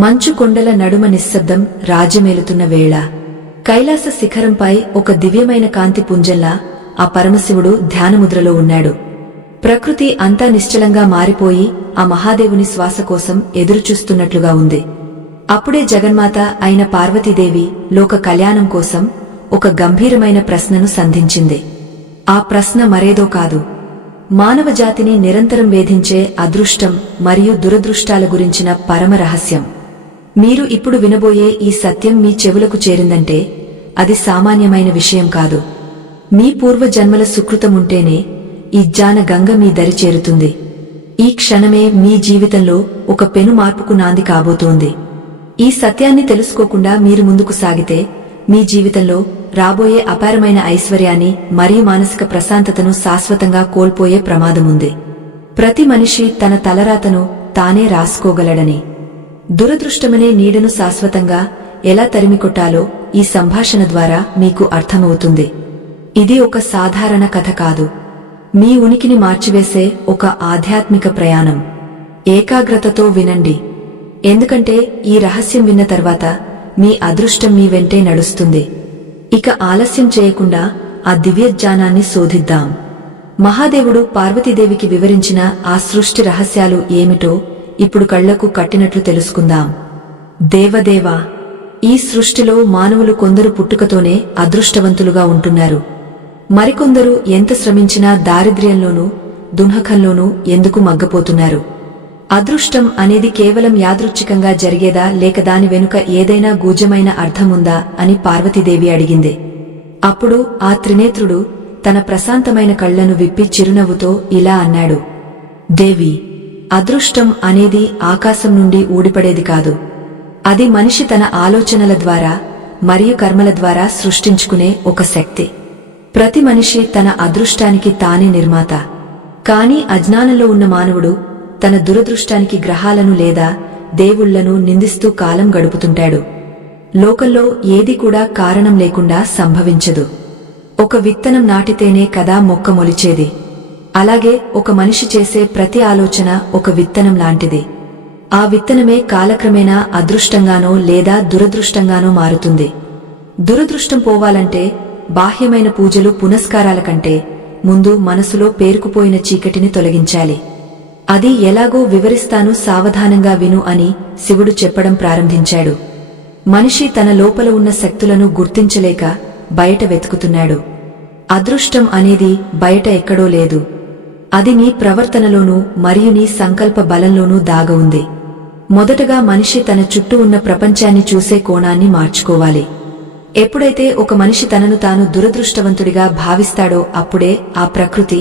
మంచు కొండల నడుమ నిశ్శబ్దం రాజ్యమేలుతున్న వేళ కైలాస శిఖరంపై ఒక దివ్యమైన కాంతి పుంజంలా ఆ పరమశివుడు ధ్యానముద్రలో ఉన్నాడు. ప్రకృతి అంతా నిశ్చలంగా మారిపోయి ఆ మహాదేవుని శ్వాస కోసం ఎదురుచూస్తున్నట్లుగా ఉంది. అప్పుడే జగన్మాత అయిన పార్వతీదేవి లోక కళ్యాణం కోసం ఒక గంభీరమైన ప్రశ్నను సంధించింది. ఆ ప్రశ్న మరేదో కాదు, మానవజాతిని నిరంతరం వేధించే అదృష్టం మరియు దురదృష్టాల గురించిన పరమ రహస్యం. మీరు ఇప్పుడు వినబోయే ఈ సత్యం మీ చెవులకు చేరిందంటే అది సామాన్యమైన విషయం కాదు. మీ పూర్వజన్మల సుకృతముంటేనే ఈ జ్ఞాన గంగ మీ దరి చేరుతుంది. ఈ క్షణమే మీ జీవితంలో ఒక పెను మార్పుకు నాంది కాబోతోంది. ఈ సత్యాన్ని తెలుసుకోకుండా మీరు ముందుకు సాగితే మీ జీవితంలో రాబోయే అపారమైన ఐశ్వర్యాన్ని మరియు మానసిక ప్రశాంతతను శాశ్వతంగా కోల్పోయే ప్రమాదముంది. ప్రతి మనిషి తన తలరాతను తానే రాసుకోగలడని, దురదృష్టమనే నీడను శాశ్వతంగా ఎలా తరిమికొట్టాలో ఈ సంభాషణ ద్వారా మీకు అర్థమవుతుంది. ఇది ఒక సాధారణ కథ కాదు, మీ ఉనికిని మార్చివేసే ఒక ఆధ్యాత్మిక ప్రయాణం. ఏకాగ్రతతో వినండి, ఎందుకంటే ఈ రహస్యం విన్న తర్వాత మీ అదృష్టం మీ వెంటే నడుస్తుంది. ఇక ఆలస్యం చేయకుండా ఆ దివ్యజ్ఞానాన్ని శోధిద్దాం. మహాదేవుడు పార్వతీదేవికి వివరించిన ఆ సృష్టి రహస్యాలు ఏమిటో ఇప్పుడు కళ్లకు కట్టినట్లు తెలుసుకుందాం. దేవదేవా, ఈ సృష్టిలో మానవులు కొందరు పుట్టుకతోనే అదృష్టవంతులుగా ఉంటున్నారు. మరికొందరు ఎంత శ్రమించినా దారిద్ర్యంలోనూ దుఃఖంలోనూ ఎందుకు మగ్గపోతున్నారు. అదృష్టం అనేది కేవలం యాదృచ్ఛికంగా జరిగేదా, లేక దాని వెనుక ఏదైనా గూఢమైన అర్థముందా అని పార్వతీదేవి అడిగింది. అప్పుడు ఆ త్రినేత్రుడు తన ప్రశాంతమైన కళ్లను విప్పి చిరునవ్వుతో ఇలా అన్నాడు, దేవి, అదృష్టం అనేది ఆకాశం నుండి ఊడిపడేది కాదు. అది మనిషి తన ఆలోచనల ద్వారా మరియు కర్మల ద్వారా సృష్టించుకునే ఒక శక్తి. ప్రతి మనిషి తన అదృష్టానికి తానే నిర్మాత. కాని అజ్ఞానంలో ఉన్న మానవుడు తన దురదృష్టానికి గ్రహాలను లేదా దేవుళ్లను నిందిస్తూ కాలం గడుపుతుంటాడు. లోకంలో ఏది కూడా కారణం లేకుండా సంభవించదు. ఒక విత్తనం నాటితేనే కదా మొక్క మొలిచేది. అలాగే ఒక మనిషి చేసే ప్రతి ఆలోచన ఒక విత్తనం లాంటిది. ఆ విత్తనమే కాలక్రమేణా అదృష్టంగానో లేదా దురదృష్టంగానో మారుతుంది. దురదృష్టం పోవాలంటే బాహ్యమైన పూజలు పునస్కారాల కంటే ముందు మనసులో పేరుకుపోయిన చీకటిని తొలగించాలి. అది ఎలాగో వివరిస్తాను, సావధానంగా విను అని శివుడు చెప్పడం ప్రారంభించాడు. మనిషి తన లోపల ఉన్న శక్తులను గుర్తించలేక బయట వెతుకుతున్నాడు. అదృష్టం అనేది బయట ఎక్కడో లేదు, అది నీ ప్రవర్తనలోనూ మరియు నీ సంకల్ప బలంలోనూ దాగ ఉంది. మొదటగా మనిషి తన చుట్టూ ఉన్న ప్రపంచాన్ని చూసే కోణాన్ని మార్చుకోవాలి. ఎప్పుడైతే ఒక మనిషి తనను తాను దురదృష్టవంతుడిగా భావిస్తాడో అప్పుడే ఆ ప్రకృతి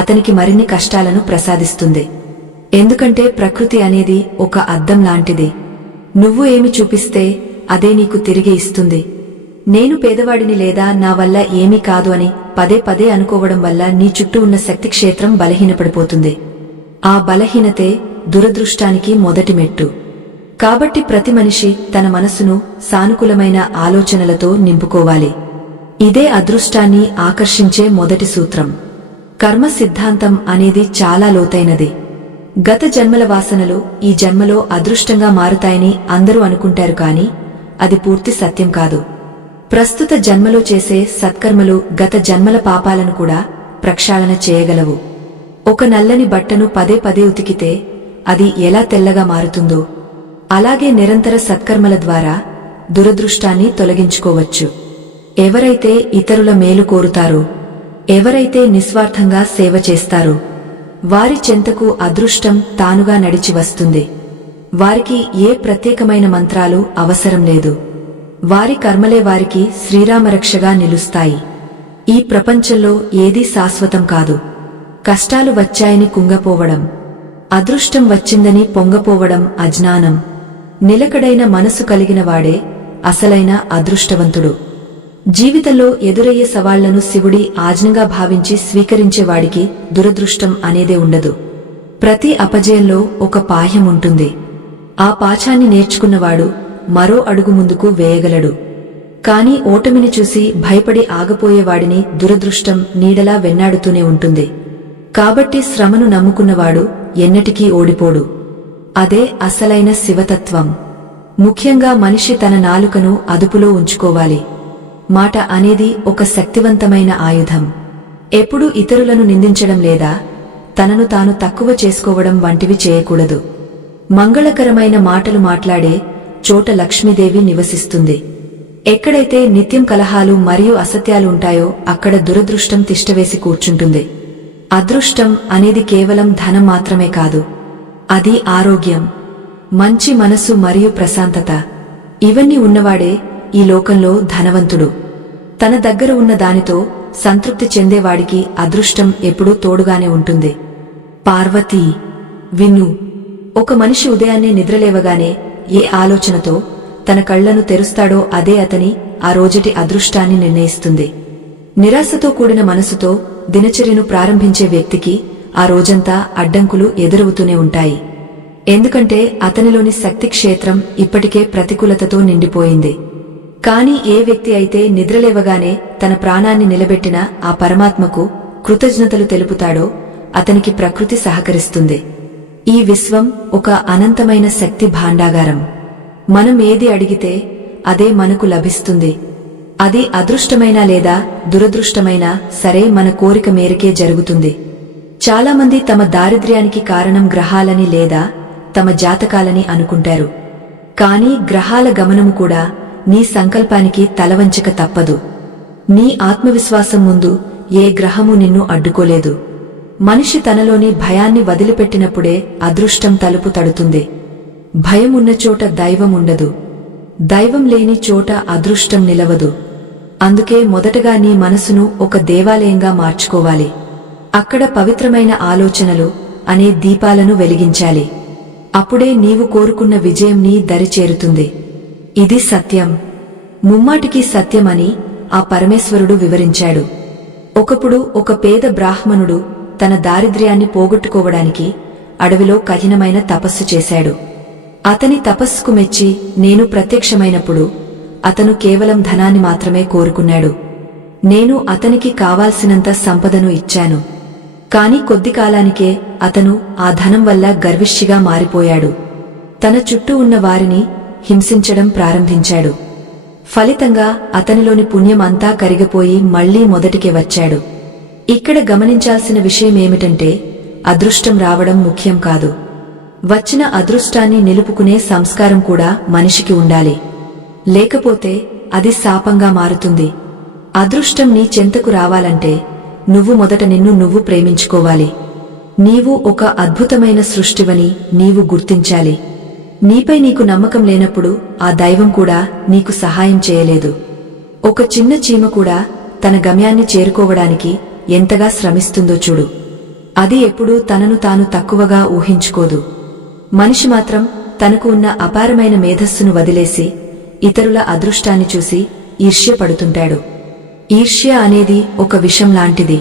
అతనికి మరిన్ని కష్టాలను ప్రసాదిస్తుంది. ఎందుకంటే ప్రకృతి అనేది ఒక అద్దం లాంటిది. నువ్వు ఏమి చూపిస్తే అదే నీకు తిరిగి ఇస్తుంది. నేను పేదవాడిని లేదా నా వల్ల ఏమీ కాదు అని పదే పదే అనుకోవడం వల్ల నీ చుట్టూ ఉన్న శక్తి క్షేత్రం బలహీనపడిపోతుంది. ఆ బలహీనతే దురదృష్టానికి మొదటి మెట్టు. కాబట్టి ప్రతి మనిషి తన మనసును సానుకూలమైన ఆలోచనలతో నింపుకోవాలి. ఇదే అదృష్టాన్ని ఆకర్షించే మొదటి సూత్రం. కర్మ సిద్ధాంతం అనేది చాలా లోతైనది. గత జన్మల వాసనలు ఈ జన్మలో అదృష్టంగా మారుతాయని అందరూ అనుకుంటారు, కాని అది పూర్తి సత్యం కాదు. ప్రస్తుత జన్మలో చేసే సత్కర్మలు గత జన్మల పాపాలను కూడా ప్రక్షాళన చేయగలవు. ఒక నల్లని బట్టను పదే పదే ఉతికితే అది ఎలా తెల్లగా మారుతుందో అలాగే నిరంతర సత్కర్మల ద్వారా దురదృష్టాన్ని తొలగించుకోవచ్చు. ఎవరైతే ఇతరుల మేలు కోరుతారో, ఎవరైతే నిస్వార్థంగా సేవ చేస్తారో వారి చెంతకు అదృష్టం తానుగా నడిచి వస్తుంది. వారికి ఏ ప్రత్యేకమైన మంత్రాలు అవసరం లేదు. వారి కర్మలే వారికి శ్రీరామరక్షగా నిలుస్తాయి. ఈ ప్రపంచంలో ఏదీ శాశ్వతం కాదు. కష్టాలు వచ్చాయని కుంగపోవడం, అదృష్టం వచ్చిందని పొంగపోవడం అజ్ఞానం. నిలకడైన మనసు కలిగినవాడే అసలైన అదృష్టవంతుడు. జీవితంలో ఎదురయ్యే సవాళ్లను శివుడి ఆజ్ఞగా భావించి స్వీకరించేవాడికి దురదృష్టం అనేదే ఉండదు. ప్రతి అపజయంలో ఒక పాఠం ఉంటుంది. ఆ పాఠాన్ని నేర్చుకున్నవాడు మరో అడుగు ముందుకు వేయగలడు. కాని ఓటమిని చూసి భయపడి ఆగపోయేవాడిని దురదృష్టం నీడలా వెన్నాడుతూనే ఉంటుంది. కాబట్టి శ్రమను నమ్ముకున్నవాడు ఎన్నటికీ ఓడిపోడు. అదే అసలైన శివతత్వం. ముఖ్యంగా మనిషి తన నాలుకను అదుపులో ఉంచుకోవాలి. మాట అనేది ఒక శక్తివంతమైన ఆయుధం. ఎప్పుడూ ఇతరులను నిందించడం లేదా తనను తాను తక్కువ చేసుకోవడం వంటివి చేయకూడదు. మంగళకరమైన మాటలు మాట్లాడే చోట లక్ష్మీదేవి నివసిస్తుంది. ఎక్కడైతే నిత్యం కలహాలు మరియు అసత్యాలు ఉంటాయో అక్కడ దురదృష్టం తిష్టవేసి కూర్చుంటుంది. అదృష్టం అనేది కేవలం ధనం మాత్రమే కాదు, అది ఆరోగ్యం, మంచి మనసు మరియు ప్రశాంతత. ఇవన్నీ ఉన్నవాడే ఈ లోకంలో ధనవంతుడు. తన దగ్గర ఉన్న దానితో సంతృప్తి చెందేవాడికి అదృష్టం ఎప్పుడూ తోడుగానే ఉంటుంది. పార్వతీ, విను. ఒక మనిషి ఉదయాన్నే నిద్రలేవగానే ఏ ఆలోచనతో తన కళ్లను తెరుస్తాడో అదే అతని ఆ రోజటి అదృష్టాన్ని నిర్ణయిస్తుంది. నిరాశతో కూడిన మనసుతో దినచర్యను ప్రారంభించే వ్యక్తికి ఆ రోజంతా అడ్డంకులు ఎదురవుతూనే ఉంటాయి. ఎందుకంటే అతనిలోని శక్తి క్షేత్రం ఇప్పటికే ప్రతికూలతతో నిండిపోయింది. కాని ఏ వ్యక్తి అయితే నిద్రలేవగానే తన ప్రాణాన్ని నిలబెట్టిన ఆ పరమాత్మకు కృతజ్ఞతలు తెలుపుతాడో అతనికి ప్రకృతి సహకరిస్తుంది. ఈ విశ్వం ఒక అనంతమైన శక్తి భాండాగారం. మనం ఏది అడిగితే అదే మనకు లభిస్తుంది. అది అదృష్టమైనా లేదా దురదృష్టమైనా సరే మన కోరిక మేరకే జరుగుతుంది. చాలామంది తమ దారిద్ర్యానికి కారణం గ్రహాలని లేదా తమ జాతకాలని అనుకుంటారు. కాని గ్రహాల గమనము కూడా నీ సంకల్పానికి తలవంచక తప్పదు. నీ ఆత్మవిశ్వాసం ముందు ఏ గ్రహము నిన్ను అడ్డుకోలేదు. మనిషి తనలోని భయాన్ని వదిలిపెట్టినప్పుడే అదృష్టం తలుపు తడుతుంది. భయం ఉన్న చోట దైవం ఉండదు, దైవం లేని చోట అదృష్టం నిలవదు. అందుకే మొదటగా నీ మనసును ఒక దేవాలయంగా మార్చుకోవాలి. అక్కడ పవిత్రమైన ఆలోచనలు అనే దీపాలను వెలిగించాలి. అప్పుడే నీవు కోరుకున్న విజయం నీ దరి చేరుతుంది. ఇది సత్యం, ముమ్మాటికి సత్యమని ఆ పరమేశ్వరుడు వివరించాడు. ఒకప్పుడు ఒక పేద బ్రాహ్మణుడు తన దారిద్ర్యాన్ని పోగొట్టుకోవడానికి అడవిలో కఠినమైన తపస్సు చేశాడు. అతని తపస్సుకు మెచ్చి నేను ప్రత్యక్షమైనప్పుడు అతను కేవలం ధనాన్ని మాత్రమే కోరుకున్నాడు. నేను అతనికి కావాల్సినంత సంపదను ఇచ్చాను. కాని కొద్ది కాలానికే అతను ఆ ధనం వల్ల గర్విష్ఠిగా మారిపోయాడు. తన చుట్టూ ఉన్న వారిని హింసించడం ప్రారంభించాడు. ఫలితంగా అతనిలోని పుణ్యం అంతా కరిగిపోయి మళ్లీ మొదటికే వచ్చాడు. ఇక్కడ గమనించాల్సిన విషయమేమిటంటే అదృష్టం రావడం ముఖ్యం కాదు, వచ్చిన అదృష్టాన్ని నిలుపుకునే సంస్కారం కూడా మనిషికి ఉండాలి. లేకపోతే అది శాపంగా మారుతుంది. అదృష్టం నీ చెంతకు రావాలంటే నువ్వు మొదట నిన్ను నువ్వు ప్రేమించుకోవాలి. నీవు ఒక అద్భుతమైన సృష్టివని నీవు గుర్తించాలి. నీపై నీకు నమ్మకం లేనప్పుడు ఆ దైవం కూడా నీకు సహాయం చేయలేదు. ఒక చిన్న చీమ కూడా తన గమ్యాన్ని చేరుకోవడానికి ఎంతగా శ్రమిస్తుందో చూడు. అది ఎప్పుడూ తనను తాను తక్కువగా ఊహించుకోదు. మనిషి మాత్రం తనకు ఉన్న అపారమైన మేధస్సును వదిలేసి ఇతరుల అదృష్టాన్ని చూసి ఈర్ష్యపడుతుంటాడు. ఈర్ష్య అనేది ఒక విషం లాంటిది.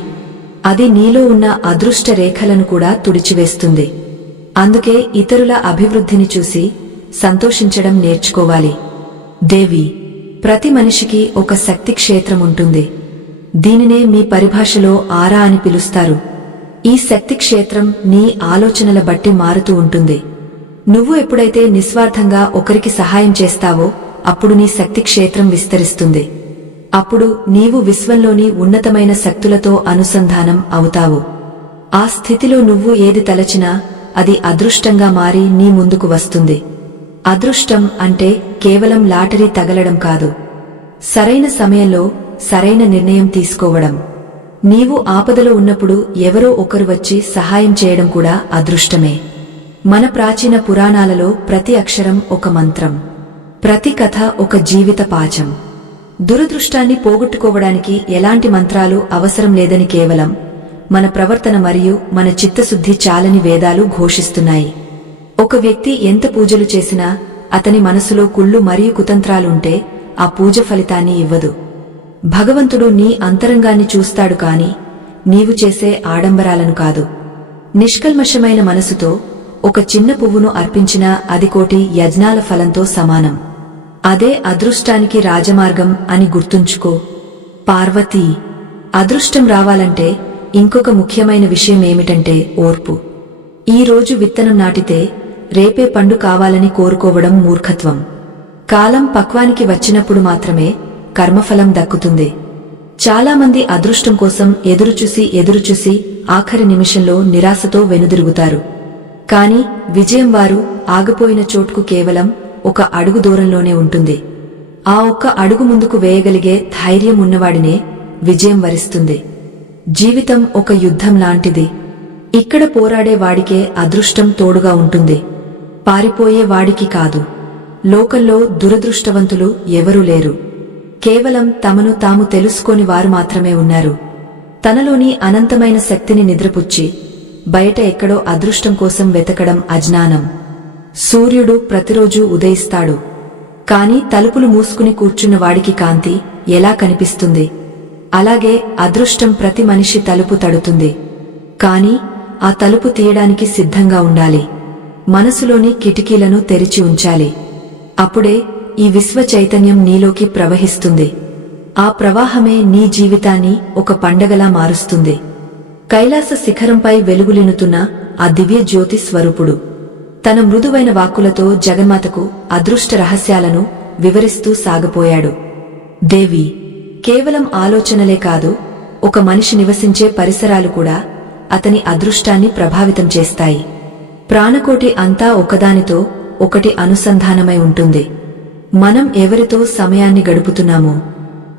అది నీలో ఉన్న అదృష్ట రేఖలను కూడా తుడిచివేస్తుంది. అందుకే ఇతరుల అభివృద్ధిని చూసి సంతోషించడం నేర్చుకోవాలి. దేవి, ప్రతి మనిషికి ఒక శక్తి క్షేత్రం ఉంటుంది. దీనినే మీ పరిభాషలో ఆరా అని పిలుస్తారు. ఈ శక్తి క్షేత్రం నీ ఆలోచనల బట్టి మారుతూ ఉంటుంది. నువ్వు ఎప్పుడైతే నిస్వార్థంగా ఒకరికి సహాయం చేస్తావో అప్పుడు నీ శక్తి క్షేత్రం విస్తరిస్తుంది. అప్పుడు నీవు విశ్వంలోని ఉన్నతమైన శక్తులతో అనుసంధానం అవుతావు. ఆ స్థితిలో నువ్వు ఏది తలచినా అది అదృష్టంగా మారి నీ ముందుకు వస్తుంది. అదృష్టం అంటే కేవలం లాటరీ తగలడం కాదు, సరైన సమయంలో సరైన నిర్ణయం తీసుకోవడం. నీవు ఆపదలో ఉన్నప్పుడు ఎవరో ఒకరు వచ్చి సహాయం చేయడం కూడా అదృష్టమే. మన ప్రాచీన పురాణాలలో ప్రతి అక్షరం ఒక మంత్రం, ప్రతి కథ ఒక జీవిత పాఠం. దురదృష్టాన్ని పోగొట్టుకోవడానికి ఎలాంటి మంత్రాలు అవసరం లేదని కేవలం మన ప్రవర్తన మరియు మన చిత్తశుద్ధి చాలని వేదాలు ఘోషిస్తున్నాయి. ఒక వ్యక్తి ఎంత పూజలు చేసినా అతని మనసులో కుళ్ళు మరియు కుతంత్రాలుంటే ఆ పూజ ఫలితాన్ని ఇవ్వదు. భగవంతుడు నీ అంతరంగాన్ని చూస్తాడు కాని నీవు చేసే ఆడంబరాలను కాదు. నిష్కల్మషమైన మనసుతో ఒక చిన్న పువ్వును అర్పించినా అది కోటి యజ్ఞాల ఫలంతో సమానం. అదే అదృష్టానికి రాజమార్గం అని గుర్తుంచుకో. పార్వతీ, అదృష్టం రావాలంటే ఇంకొక ముఖ్యమైన విషయం ఏమిటంటే ఓర్పు. ఈ రోజు విత్తనం నాటితే రేపే పండు కావాలని కోరుకోవడం మూర్ఖత్వం. కాలం పక్వానికి వచ్చినప్పుడు మాత్రమే కర్మఫలం దక్కుతుంది. చాలామంది అదృష్టం కోసం ఎదురుచూసి ఆఖరి నిమిషంలో నిరాశతో వెనుదిరుగుతారు. కాని విజయం వారు ఆగిపోయిన చోటుకు కేవలం ఒక అడుగు దూరంలోనే ఉంటుంది. ఆ ఒక్క అడుగు ముందుకు వేయగలిగే ధైర్యం ఉన్నవాడినే విజయం వరిస్తుంది. జీవితం ఒక యుద్ధం లాంటిది. ఇక్కడ పోరాడే వాడికే అదృష్టం తోడుగా ఉంటుంది, పారిపోయే వాడికి కాదు. లోకంలో దురదృష్టవంతులు ఎవరూ లేరు. కేవలం తమను తాము తెలుసుకోని వారు మాత్రమే ఉన్నారు. తనలోని అనంతమైన శక్తిని నిద్రపుచ్చి బయట ఎక్కడో అదృష్టం కోసం వెతకడం అజ్ఞానం. సూర్యుడు ప్రతిరోజూ ఉదయిస్తాడు, కాని తలుపులు మూసుకుని కూర్చున్న వాడికి కాంతి ఎలా కనిపిస్తుంది? అలాగే అదృష్టం ప్రతి మనిషి తలుపు తడుతుంది, కాని ఆ తలుపు తీయడానికి సిద్ధంగా ఉండాలి. మనసులోని కిటికీలను తెరిచి ఉంచాలి. అప్పుడే ఈ విశ్వ చైతన్యం నీలోకి ప్రవహిస్తుంది. ఆ ప్రవాహమే నీ జీవితాన్ని ఒక పండగలా మారుస్తుంది. కైలాస శిఖరంపై వెలుగులినుతున్న ఆ దివ్య జ్యోతి స్వరూపుడు తన మృదువైన వాక్కులతో జగన్మాతకు అదృష్ట రహస్యాలను వివరిస్తూ సాగపోయాడు. దేవి, కేవలం ఆలోచనలే కాదు, ఒక మనిషి నివసించే పరిసరాలు కూడా అతని అదృష్టాన్ని ప్రభావితం చేస్తాయి. ప్రాణకోటి అంతా ఒకదానితో ఒకటి అనుసంధానమై ఉంటుంది. మనం ఎవరితో సమయాన్ని గడుపుతున్నామో,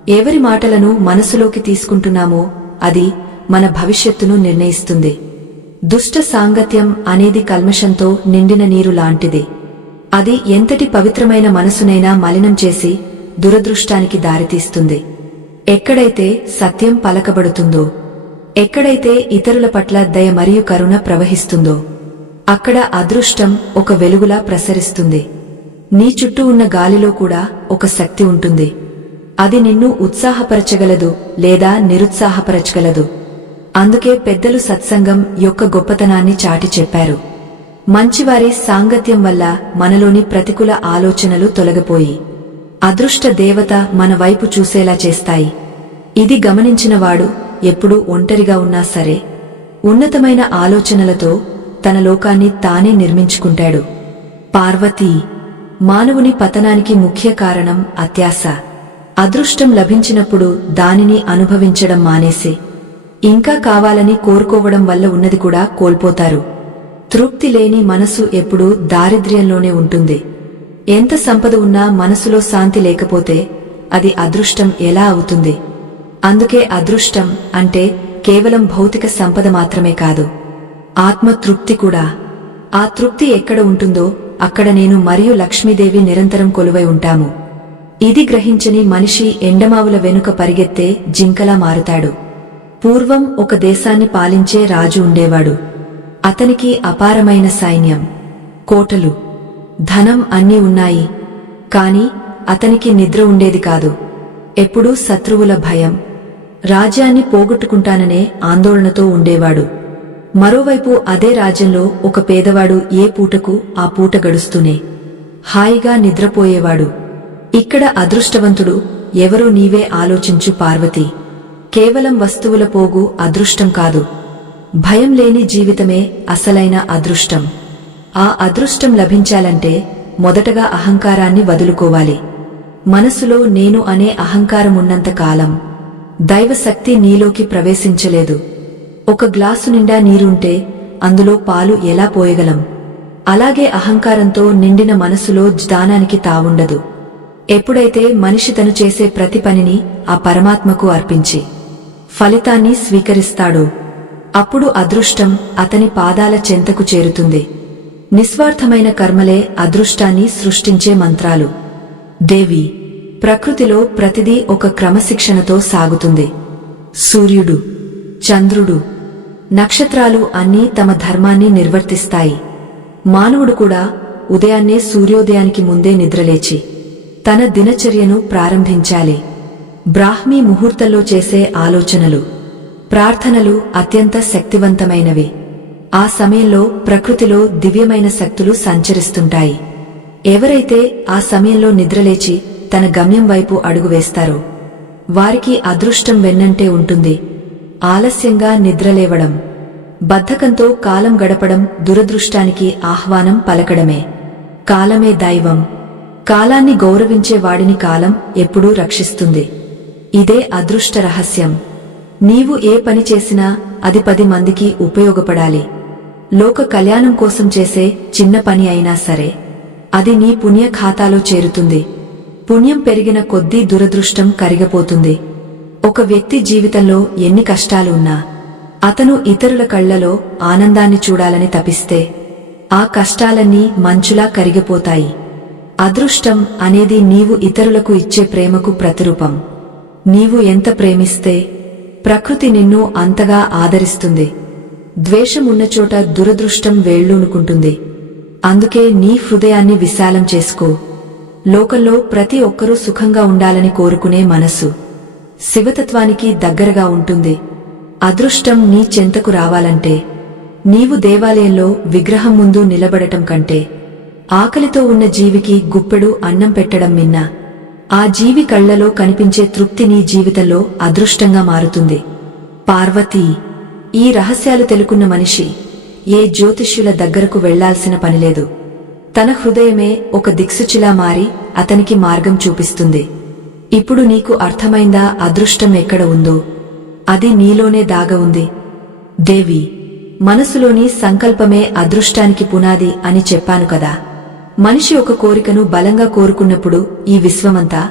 ఎవరి మాటలను మనసులోకి తీసుకుంటున్నామో అది మన భవిష్యత్తును నిర్ణయిస్తుంది. దుష్ట సాంగత్యం అనేది కల్మషంతో నిండిన నీరు లాంటిది. అది ఎంతటి పవిత్రమైన మనసునైనా మలినం చేసి దురదృష్టానికి దారితీస్తుంది. ఎక్కడైతే సత్యం పలకబడుతుందో, ఎక్కడైతే ఇతరుల పట్ల దయ మరియు కరుణ ప్రవహిస్తుందో అక్కడ అదృష్టం ఒక వెలుగులా ప్రసరిస్తుంది. నీ చుట్టూ ఉన్న గాలిలో కూడా ఒక శక్తి ఉంటుంది. అది నిన్ను ఉత్సాహపరచగలదు లేదా నిరుత్సాహపరచగలదు. అందుకే పెద్దలు సత్సంగం యొక్క గొప్పతనాన్ని చాటి చెప్పారు. మంచివారి సాంగత్యం వల్ల మనలోని ప్రతికూల ఆలోచనలు తొలగిపోయి అదృష్ట దేవత మన వైపు చూసేలా చేస్తాయి. ఇది గమనించినవాడు ఎప్పుడూ ఒంటరిగా ఉన్నా సరే ఉన్నతమైన ఆలోచనలతో తన లోకాన్ని తానే నిర్మించుకుంటాడు. పార్వతీ, మానవుని పతనానికి ముఖ్య కారణం అత్యాశ. అదృష్టం లభించినప్పుడు దానిని అనుభవించడం మానేసి ఇంకా కావాలని కోరుకోవడం వల్ల ఉన్నది కూడా కోల్పోతారు. తృప్తి లేని మనసు ఎప్పుడూ దారిద్ర్యంలోనే ఉంటుంది. ఎంత సంపద ఉన్నా మనసులో శాంతి లేకపోతే అది అదృష్టం ఎలా అవుతుంది? అందుకే అదృష్టం అంటే కేవలం భౌతిక సంపద మాత్రమే కాదు, ఆత్మతృప్తి కూడా. ఆ తృప్తి ఎక్కడ ఉంటుందో అక్కడ నేను మరియు లక్ష్మీదేవి నిరంతరం కొలువై ఉంటాము. ఇది గ్రహించని మనిషి ఎండమావుల వెనుక పరిగెత్తే జింకలా మారుతాడు. పూర్వం ఒక దేశాన్ని పాలించే రాజు ఉండేవాడు. అతనికి అపారమైన సైన్యం, కోటలు, ధనం అన్నీ ఉన్నాయి. కాని అతనికి నిద్ర ఉండేది కాదు. ఎప్పుడూ శత్రువుల భయం, రాజ్యాన్ని పోగొట్టుకుంటాననే ఆందోళనతో ఉండేవాడు. మరోవైపు అదే రాజ్యంలో ఒక పేదవాడు ఏ పూటకు ఆ పూట గడుస్తూనే హాయిగా నిద్రపోయేవాడు. ఇక్కడ అదృష్టవంతుడు ఎవరో నీవే ఆలోచించు పార్వతి. కేవలం వస్తువుల పోగు అదృష్టం కాదు. భయం లేని జీవితమే అసలైన అదృష్టం. ఆ అదృష్టం లభించాలంటే మొదటగా అహంకారాన్ని వదులుకోవాలి. మనసులో నేను అనే అహంకారం ఉన్నంత కాలం దైవశక్తి నీలోకి ప్రవేశించలేదు. ఒక గ్లాసు నిండా నీరుంటే అందులో పాలు ఎలా పోయగలం? అలాగే అహంకారంతో నిండిన మనసులో జ్ఞానానికి తావుండదు. ఎప్పుడైతే మనిషి తను చేసే ప్రతి పనిని ఆ పరమాత్మకు అర్పించి ఫలితాన్ని స్వీకరిస్తాడో అప్పుడు అదృష్టం అతని పాదాల చెంతకు చేరుతుంది. నిస్వార్థమైన కర్మలే అదృష్టాన్ని సృష్టించే మంత్రాలు. దేవి, ప్రకృతిలో ప్రతిదీ ఒక క్రమశిక్షణతో సాగుతుంది. సూర్యుడు, చంద్రుడు, నక్షత్రాలు అన్నీ తమ ధర్మాన్ని నిర్వర్తిస్తాయి. మానవుడు కూడా ఉదయాన్నే సూర్యోదయానికి ముందే నిద్రలేచి తన దినచర్యను ప్రారంభించాలి. బ్రాహ్మీ ముహూర్తంలో చేసే ఆలోచనలు, ప్రార్థనలు అత్యంత శక్తివంతమైనవి. ఆ సమయంలో ప్రకృతిలో దివ్యమైన శక్తులు సంచరిస్తుంటాయి. ఎవరైతే ఆ సమయంలో నిద్రలేచి తన గమ్యం వైపు అడుగు వేస్తారో వారికి అదృష్టం వెన్నంటే ఉంటుంది. ఆలస్యంగా నిద్రలేవడం, బద్ధకంతో కాలం గడపడం దురదృష్టానికి ఆహ్వానం పలకడమే. కాలమే దైవం. కాలాన్ని గౌరవించే వాడిని కాలం ఎప్పుడూ రక్షిస్తుంది. ఇదే అదృష్ట రహస్యం. నీవు ఏ పని చేసినా అది 10 మందికి ఉపయోగపడాలి. లోక కళ్యాణం కోసం చేసే చిన్న పని అయినా సరే అది నీ పుణ్య ఖాతాలో చేరుతుంది. పుణ్యం పెరిగిన కొద్దీ దురదృష్టం కరిగిపోతుంది. ఒక వ్యక్తి జీవితంలో ఎన్ని కష్టాలు ఉన్నా అతను ఇతరుల కళ్లలో ఆనందాన్ని చూడాలని తపిస్తే ఆ కష్టాలన్నీ మంచులా కరిగిపోతాయి. అదృష్టం అనేది నీవు ఇతరులకు ఇచ్చే ప్రేమకు ప్రతిరూపం. నీవు ఎంత ప్రేమిస్తే ప్రకృతి నిన్ను అంతగా ఆదరిస్తుంది. ద్వేషం ఉన్నచోట దురదృష్టం వేళ్లూనుకుంటుంది. అందుకే నీ హృదయాన్ని విశాలం చేసుకో. లోకంలో ప్రతి ఒక్కరూ సుఖంగా ఉండాలని కోరుకునే మనసు శివతత్వానికి దగ్గరగా ఉంటుంది. అదృష్టం నీ చెంతకు రావాలంటే నీవు దేవాలయంలో విగ్రహం ముందు నిలబడటం కంటే ఆకలితో ఉన్న జీవికి గుప్పెడు అన్నం పెట్టడం మిన్నా ఆ జీవి కళ్లలో కనిపించే తృప్తి నీ జీవితంలో అదృష్టంగా మారుతుంది. పార్వతీ, ఈ రహస్యాలు తెలుకున్న మనిషి ఏ జ్యోతిష్యుల దగ్గరకు వెళ్లాల్సిన పనిలేదు. తన హృదయమే ఒక దిక్సూచిలా మారి అతనికి మార్గం చూపిస్తుంది. ఇప్పుడు నీకు అర్థమైందా అదృష్టం ఎక్కడ ఉందో? అది నీలోనే దాగ ఉంది. దేవి, మనసులోని సంకల్పమే అదృష్టానికి పునాది అని చెప్పాను కదా. మనిషి ఒక కోరికను బలంగా కోరుకున్నప్పుడు ఈ విశ్వమంతా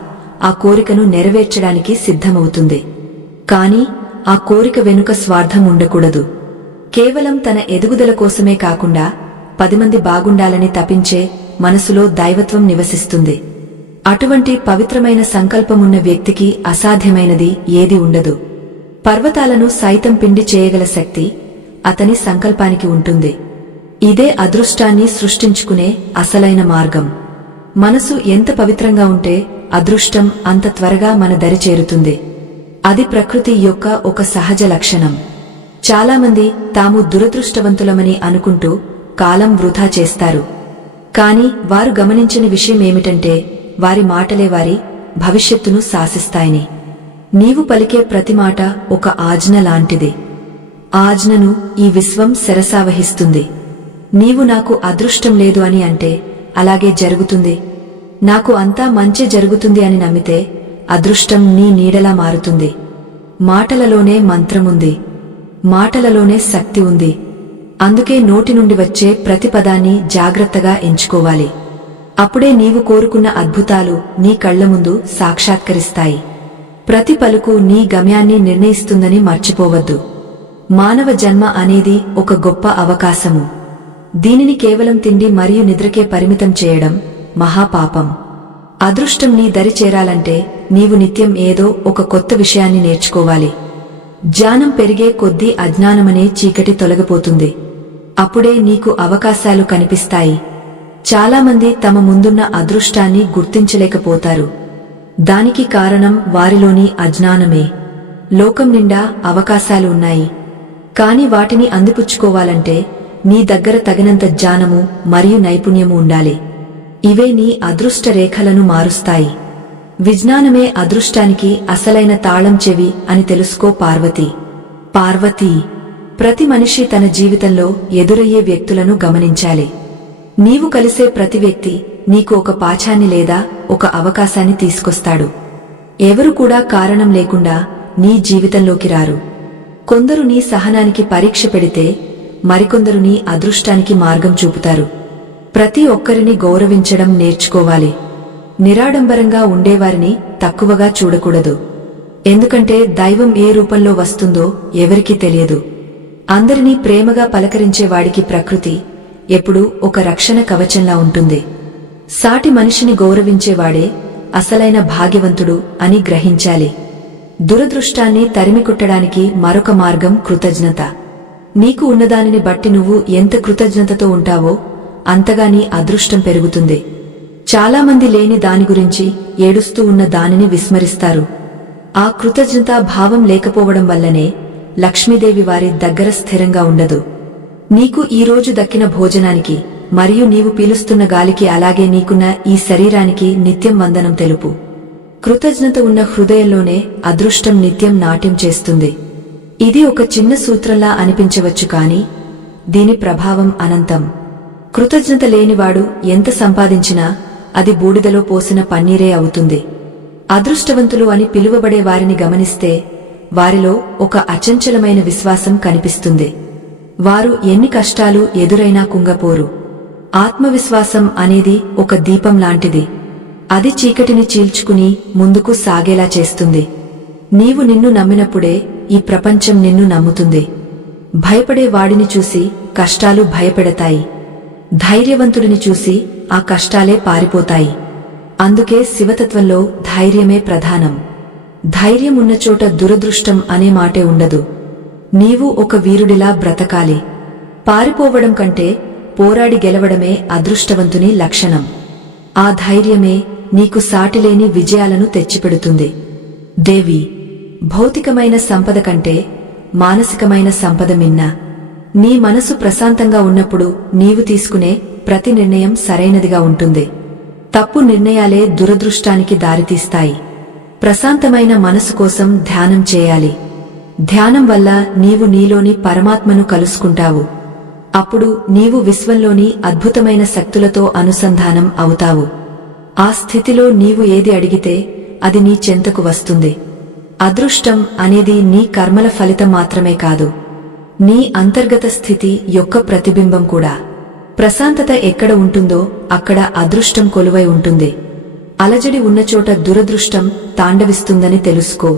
ఆ కోరికను నెరవేర్చడానికి సిద్ధమవుతుంది. కాని ఆ కోరిక వెనుక స్వార్థం ఉండకూడదు. కేవలం తన ఎదుగుదల కోసమే కాకుండా 10 మంది బాగుండాలని తపించే మనసులో దైవత్వం నివసిస్తుంది. అటువంటి పవిత్రమైన సంకల్పమున్న వ్యక్తికి అసాధ్యమైనది ఏది ఉండదు. పర్వతాలను సైతం పిండి చేయగల శక్తి అతని సంకల్పానికి ఉంటుంది. ఇదే అదృష్టాన్ని సృష్టించుకునే అసలైన మార్గం. మనసు ఎంత పవిత్రంగా ఉంటే అదృష్టం అంత త్వరగా మన దరి చేరుతుంది. అది ప్రకృతి యొక్క ఒక సహజ లక్షణం. చాలామంది తాము దురదృష్టవంతులమని అనుకుంటూ కాలం వృధా చేస్తారు. కాని వారు గమనించిన విషయమేమిటంటే వారి మాటలే వారి భవిష్యత్తును శాసిస్తాయని. నీవు పలికే ప్రతి మాట ఒక ఆజ్ఞ లాంటిది. ఆజ్ఞను ఈ విశ్వం శిరసావహిస్తుంది. నీవు నాకు అదృష్టం లేదు అని అంటే అలాగే జరుగుతుంది. నాకు అంతా మంచి జరుగుతుంది అని నమ్మితే అదృష్టం నీ నీడలా మారుతుంది. మాటలలోనే మంత్రముంది. మాటలలోనే శక్తి ఉంది. అందుకే నోటి నుండి వచ్చే ప్రతి పదాన్ని జాగ్రత్తగా ఎంచుకోవాలి. అప్పుడే నీవు కోరుకున్న అద్భుతాలు నీ కళ్ల ముందు సాక్షాత్కరిస్తాయి. ప్రతి పలుకు నీ గమ్యాన్ని నిర్ణయిస్తుందని మర్చిపోవద్దు. మానవ జన్మ అనేది ఒక గొప్ప అవకాశము. దీనిని కేవలం తిండి మరియు నిద్రకే పరిమితం చేయడం మహాపాపం. అదృష్టం నీ దరి చేరాలంటే నీవు నిత్యం ఏదో ఒక కొత్త విషయాన్ని నేర్చుకోవాలి. జ్ఞానం పెరిగే కొద్దీ అజ్ఞానమనే చీకటి తొలగిపోతుంది. అప్పుడే నీకు అవకాశాలు కనిపిస్తాయి. చాలామంది తమ ముందున్న అదృష్టాన్ని గుర్తించలేకపోతారు. దానికి కారణం వారిలోని అజ్ఞానమే. లోకం నిండా అవకాశాలు ఉన్నాయి. కాని వాటిని అందిపుచ్చుకోవాలంటే నీ దగ్గర తగినంత జ్ఞానము మరియు నైపుణ్యము ఉండాలి. ఇవే నీ అదృష్ట రేఖలను మారుస్తాయి. విజ్ఞానమే అదృష్టానికి అసలైన తాళం చెవి అని తెలుసుకో పార్వతీ. పార్వతీ, ప్రతి మనిషి తన జీవితంలో ఎదురయ్యే వ్యక్తులను గమనించాలి. నీవు కలిసే ప్రతి వ్యక్తి నీకు ఒక పాఠాన్ని లేదా ఒక అవకాశాన్ని తీసుకొస్తాడు. ఎవరు కూడా కారణం లేకుండా నీ జీవితంలోకి రారు. కొందరు నీ సహనానికి పరీక్ష పెడితే మరికొందరు నీ అదృష్టానికి మార్గం చూపుతారు. ప్రతి ఒక్కరిని గౌరవించడం నేర్చుకోవాలి. నిరాడంబరంగా ఉండేవారిని తక్కువగా చూడకూడదు. ఎందుకంటే దైవం ఏ రూపంలో వస్తుందో ఎవరికీ తెలియదు. అందరినీ ప్రేమగా పలకరించేవాడికి ప్రకృతి ఎప్పుడూ ఒక రక్షణ కవచంలా ఉంటుంది. సాటి మనిషిని గౌరవించేవాడే అసలైన భాగ్యవంతుడు అని గ్రహించాలి. దురదృష్టాన్ని తరిమికొట్టడానికి మరొక మార్గం కృతజ్ఞత. నీకు ఉన్నదానిని బట్టి నువ్వు ఎంత కృతజ్ఞతతో ఉంటావో అంతగా నీ అదృష్టం పెరుగుతుంది. చాలామంది లేని దాని గురించి ఏడుస్తూ ఉన్న దానిని విస్మరిస్తారు. ఆ కృతజ్ఞతా భావం లేకపోవడం వల్లనే లక్ష్మీదేవి వారి దగ్గర స్థిరంగా ఉండదు. నీకు ఈ రోజు దక్కిన భోజనానికి మరియు నీవు పీలుస్తున్న గాలికి అలాగే నీకున్న ఈ శరీరానికి నిత్యం వందనం తెలుపు. కృతజ్ఞత ఉన్న హృదయంలోనే అదృష్టం నిత్యం నాట్యం చేస్తుంది. ఇది ఒక చిన్న సూత్రంలా అనిపించవచ్చు కాని దీని ప్రభావం అనంతం. కృతజ్ఞత లేనివాడు ఎంత సంపాదించినా అది బూడిదలో పోసిన పన్నీరే అవుతుంది. అదృష్టవంతులు అని పిలువబడే వారిని గమనిస్తే వారిలో ఒక అచంచలమైన విశ్వాసం కనిపిస్తుంది. వారు ఎన్ని కష్టాలు ఎదురైనా కుంగపోరు. ఆత్మవిశ్వాసం అనేది ఒక దీపం లాంటిది. అది చీకటిని చీల్చుకుని ముందుకు సాగేలా చేస్తుంది. నీవు నిన్ను నమ్మినప్పుడే ఈ ప్రపంచం నిన్ను నమ్ముతుంది. భయపడే వాడిని చూసి కష్టాలు భయపెడతాయి. ధైర్యవంతుడిని చూసి ఆ కష్టాలే పారిపోతాయి. అందుకే శివతత్వంలో ధైర్యమే ప్రధానం. ధైర్యం ఉన్న చోట దురదృష్టం అనే మాటే ఉండదు. నీవు ఒక వీరుడిలా బ్రతకాలి. పారిపోవడం కంటే పోరాడి గెలవడమే అదృష్టవంతుని లక్షణం. ఆ ధైర్యమే నీకు సాటిలేని విజయాలను తెచ్చిపెడుతుంది. దేవి, భౌతికమైన సంపద కంటే మానసికమైన సంపద మిన్న. నీ మనసు ప్రశాంతంగా ఉన్నప్పుడు నీవు తీసుకునే ప్రతి నిర్ణయం సరైనదిగా ఉంటుంది. తప్పు నిర్ణయాలే దురదృష్టానికి దారితీస్తాయి. ప్రశాంతమైన మనసు కోసం ధ్యానం చేయాలి. ధ్యానం వల్ల నీవు నీలోని పరమాత్మను కలుసుకుంటావు. అప్పుడు నీవు విశ్వంలోని అద్భుతమైన శక్తులతో అనుసంధానం అవుతావు. ఆ స్థితిలో నీవు ఏది అడిగితే అది నీ చెంతకు వస్తుంది. అదృష్టం అనేది నీ కర్మల ఫలితం మాత్రమే కాదు, నీ అంతర్గత స్థితి యొక్క ప్రతిబింబం కూడా. ప్రశాంతత ఎక్కడ ఉంటుందో అక్కడ అదృష్టం కొలువై ఉంటుంది. అలజడి ఉన్నచోట దురదృష్టం తాండవిస్తుందని తెలుసుకో.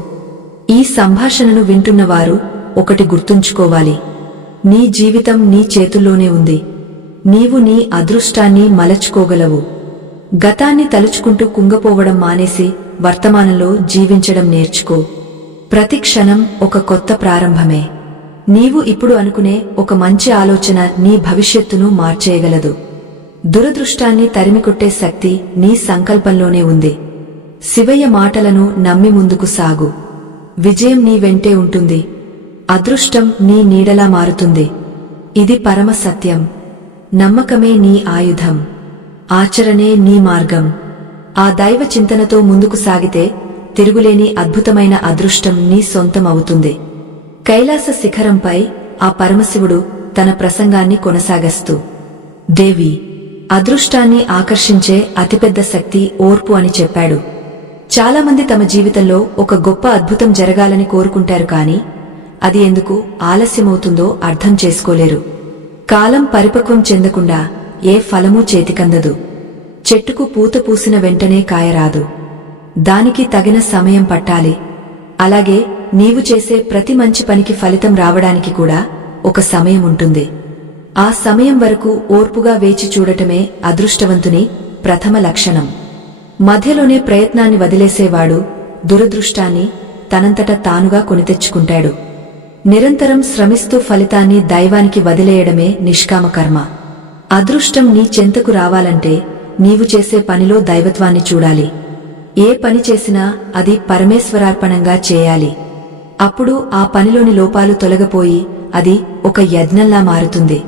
ఈ సంభాషణను వింటున్నవారు ఒకటి గుర్తుంచుకోవాలి. నీ జీవితం నీ చేతుల్లోనే ఉంది. నీవు నీ అదృష్టాన్ని మలచుకోగలవు. గతాన్ని తలుచుకుంటూ కుంగపోవడం మానేసి వర్తమానంలో జీవించడం నేర్చుకో. ప్రతి క్షణం ఒక కొత్త ప్రారంభమే. నీవు ఇప్పుడు అనుకునే ఒక మంచి ఆలోచన నీ భవిష్యత్తును మార్చేయగలదు. దురదృష్టాన్ని తరిమికొట్టే శక్తి నీ సంకల్పంలోనే ఉంది. శివయ్య మాటలను నమ్మి ముందుకు సాగు. విజయం నీ వెంటే ఉంటుంది. అదృష్టం నీ నీడలా మారుతుంది. ఇది పరమ సత్యం. నమ్మకమే నీ ఆయుధం. ఆచరణే నీ మార్గం. ఆ దైవ చింతనతో ముందుకు సాగితే తిరుగులేని అద్భుతమైన అదృష్టం నీ సొంతం అవుతుంది. కైలాస శిఖరంపై ఆ పరమశివుడు తన ప్రసంగాన్ని కొనసాగస్తూ, దేవి, అదృష్టాన్ని ఆకర్షించే అతిపెద్ద శక్తి ఓర్పు అని చెప్పాడు. చాలామంది తమ జీవితంలో ఒక గొప్ప అద్భుతం జరగాలని కోరుకుంటారు, కాని అది ఎందుకు ఆలస్యమవుతుందో అర్థం చేసుకోలేరు. కాలం పరిపక్వం చెందకుండా ఏ ఫలమూ చేతికందదు. చెట్టుకు పూత పూసిన వెంటనే కాయరాదు. దానికి తగిన సమయం పట్టాలి. అలాగే నీవు చేసే ప్రతి మంచి పనికి ఫలితం రావడానికి కూడా ఒక సమయం ఉంటుంది. ఆ సమయం వరకు ఓర్పుగా వేచి చూడటమే అదృష్టవంతుని ప్రథమ లక్షణం. మధ్యలోనే ప్రయత్నాన్ని వదిలేసేవాడు దురదృష్టాన్ని తనంతట తానుగా కొనితెచ్చుకుంటాడు. నిరంతరం శ్రమిస్తూ ఫలితాన్ని దైవానికి వదిలేయడమే నిష్కామ కర్మ. అదృష్టం నీ చెంతకు రావాలంటే నీవు చేసే పనిలో దైవత్వాన్ని చూడాలి. ఏ పని చేసినా అది పరమేశ్వరార్పణంగా చేయాలి. అప్పుడు ఆ పనిలోని లోపాలు తొలగిపోయి అది ఒక యజ్ఞంలా మారుతుంది.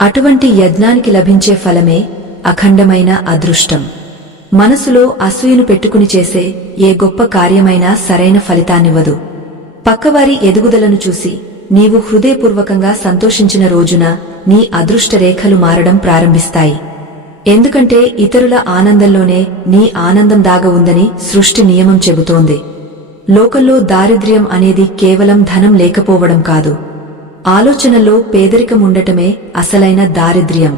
అటువంటి యజ్ఞానికి లభించే ఫలమే అఖండమైన అదృష్టం. మనసులో అసూయను పెట్టుకుని చేసే ఏ గొప్ప కార్యమైనా సరైన ఫలితాన్నివ్వదు. పక్కవారి ఎదుగుదలను చూసి నీవు హృదయపూర్వకంగా సంతోషించిన రోజున నీ అదృష్ట రేఖలు మారడం ప్రారంభిస్తాయి. ఎందుకంటే ఇతరుల ఆనందంలోనే నీ ఆనందం దాగ ఉందని సృష్టి నియమం చెబుతోంది. లోకంలో దారిద్ర్యం అనేది కేవలం ధనం లేకపోవడం కాదు, ఆలోచనల్లో పేదరికం ఉండటమే అసలైన దారిద్ర్యం.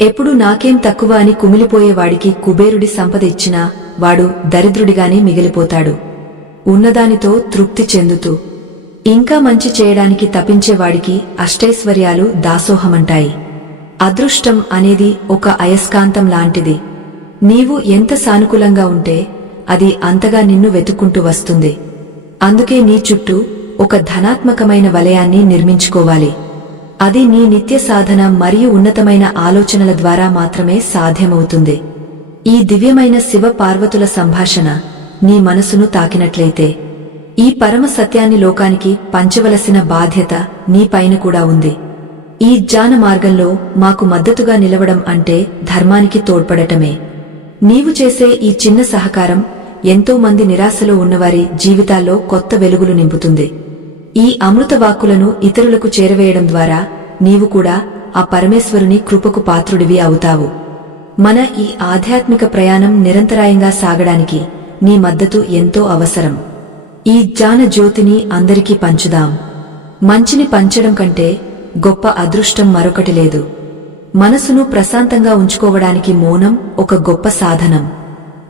ఎప్పుడు నాకేం తక్కువ అని కుమిలిపోయేవాడికి కుబేరుడి సంపద ఇచ్చినా వాడు దరిద్రుడిగానే మిగిలిపోతాడు. ఉన్నదానితో తృప్తి చెందుతూ ఇంకా మంచి చేయడానికి తపించేవాడికి అష్టైశ్వర్యాలు దాసోహమంటాయి. అదృష్టం అనేది ఒక అయస్కాంతం లాంటిది. నీవు ఎంత సానుకూలంగా ఉంటే అది అంతగా నిన్ను వెతుక్కుంటూ వస్తుంది. అందుకే నీ చుట్టూ ఒక ధనాత్మకమైన వలయాన్ని నిర్మించుకోవాలి. అది నీ నిత్య సాధన మరియు ఉన్నతమైన ఆలోచనల ద్వారా మాత్రమే సాధ్యమవుతుంది. ఈ దివ్యమైన శివ పార్వతుల సంభాషణ నీ మనసును తాకినట్లయితే ఈ పరమ సత్యాన్ని లోకానికి పంచవలసిన బాధ్యత నీపైన కూడా ఉంది. ఈ జ్ఞాన మార్గంలో మాకు మద్దతుగా నిలవడం అంటే ధర్మానికి తోడ్పడటమే. నీవు చేసే ఈ చిన్న సహకారం ఎంతో మంది నిరాశలో ఉన్నవారి జీవితాల్లో కొత్త వెలుగులు నింపుతుంది. ఈ అమృత వాక్కులను ఇతరులకు చేరవేయడం ద్వారా నీవు కూడా ఆ పరమేశ్వరుని కృపకు పాత్రుడివి అవుతావు. మన ఈ ఆధ్యాత్మిక ప్రయాణం నిరంతరాయంగా సాగడానికి నీ మద్దతు ఎంతో అవసరం. ఈ జ్ఞాన జ్యోతిని అందరికీ పంచుదాం. మంచిని పంచడం కంటే గొప్ప అదృష్టం మరొకటి లేదు. మనసును ప్రశాంతంగా ఉంచుకోవడానికి మౌనం ఒక గొప్ప సాధనం.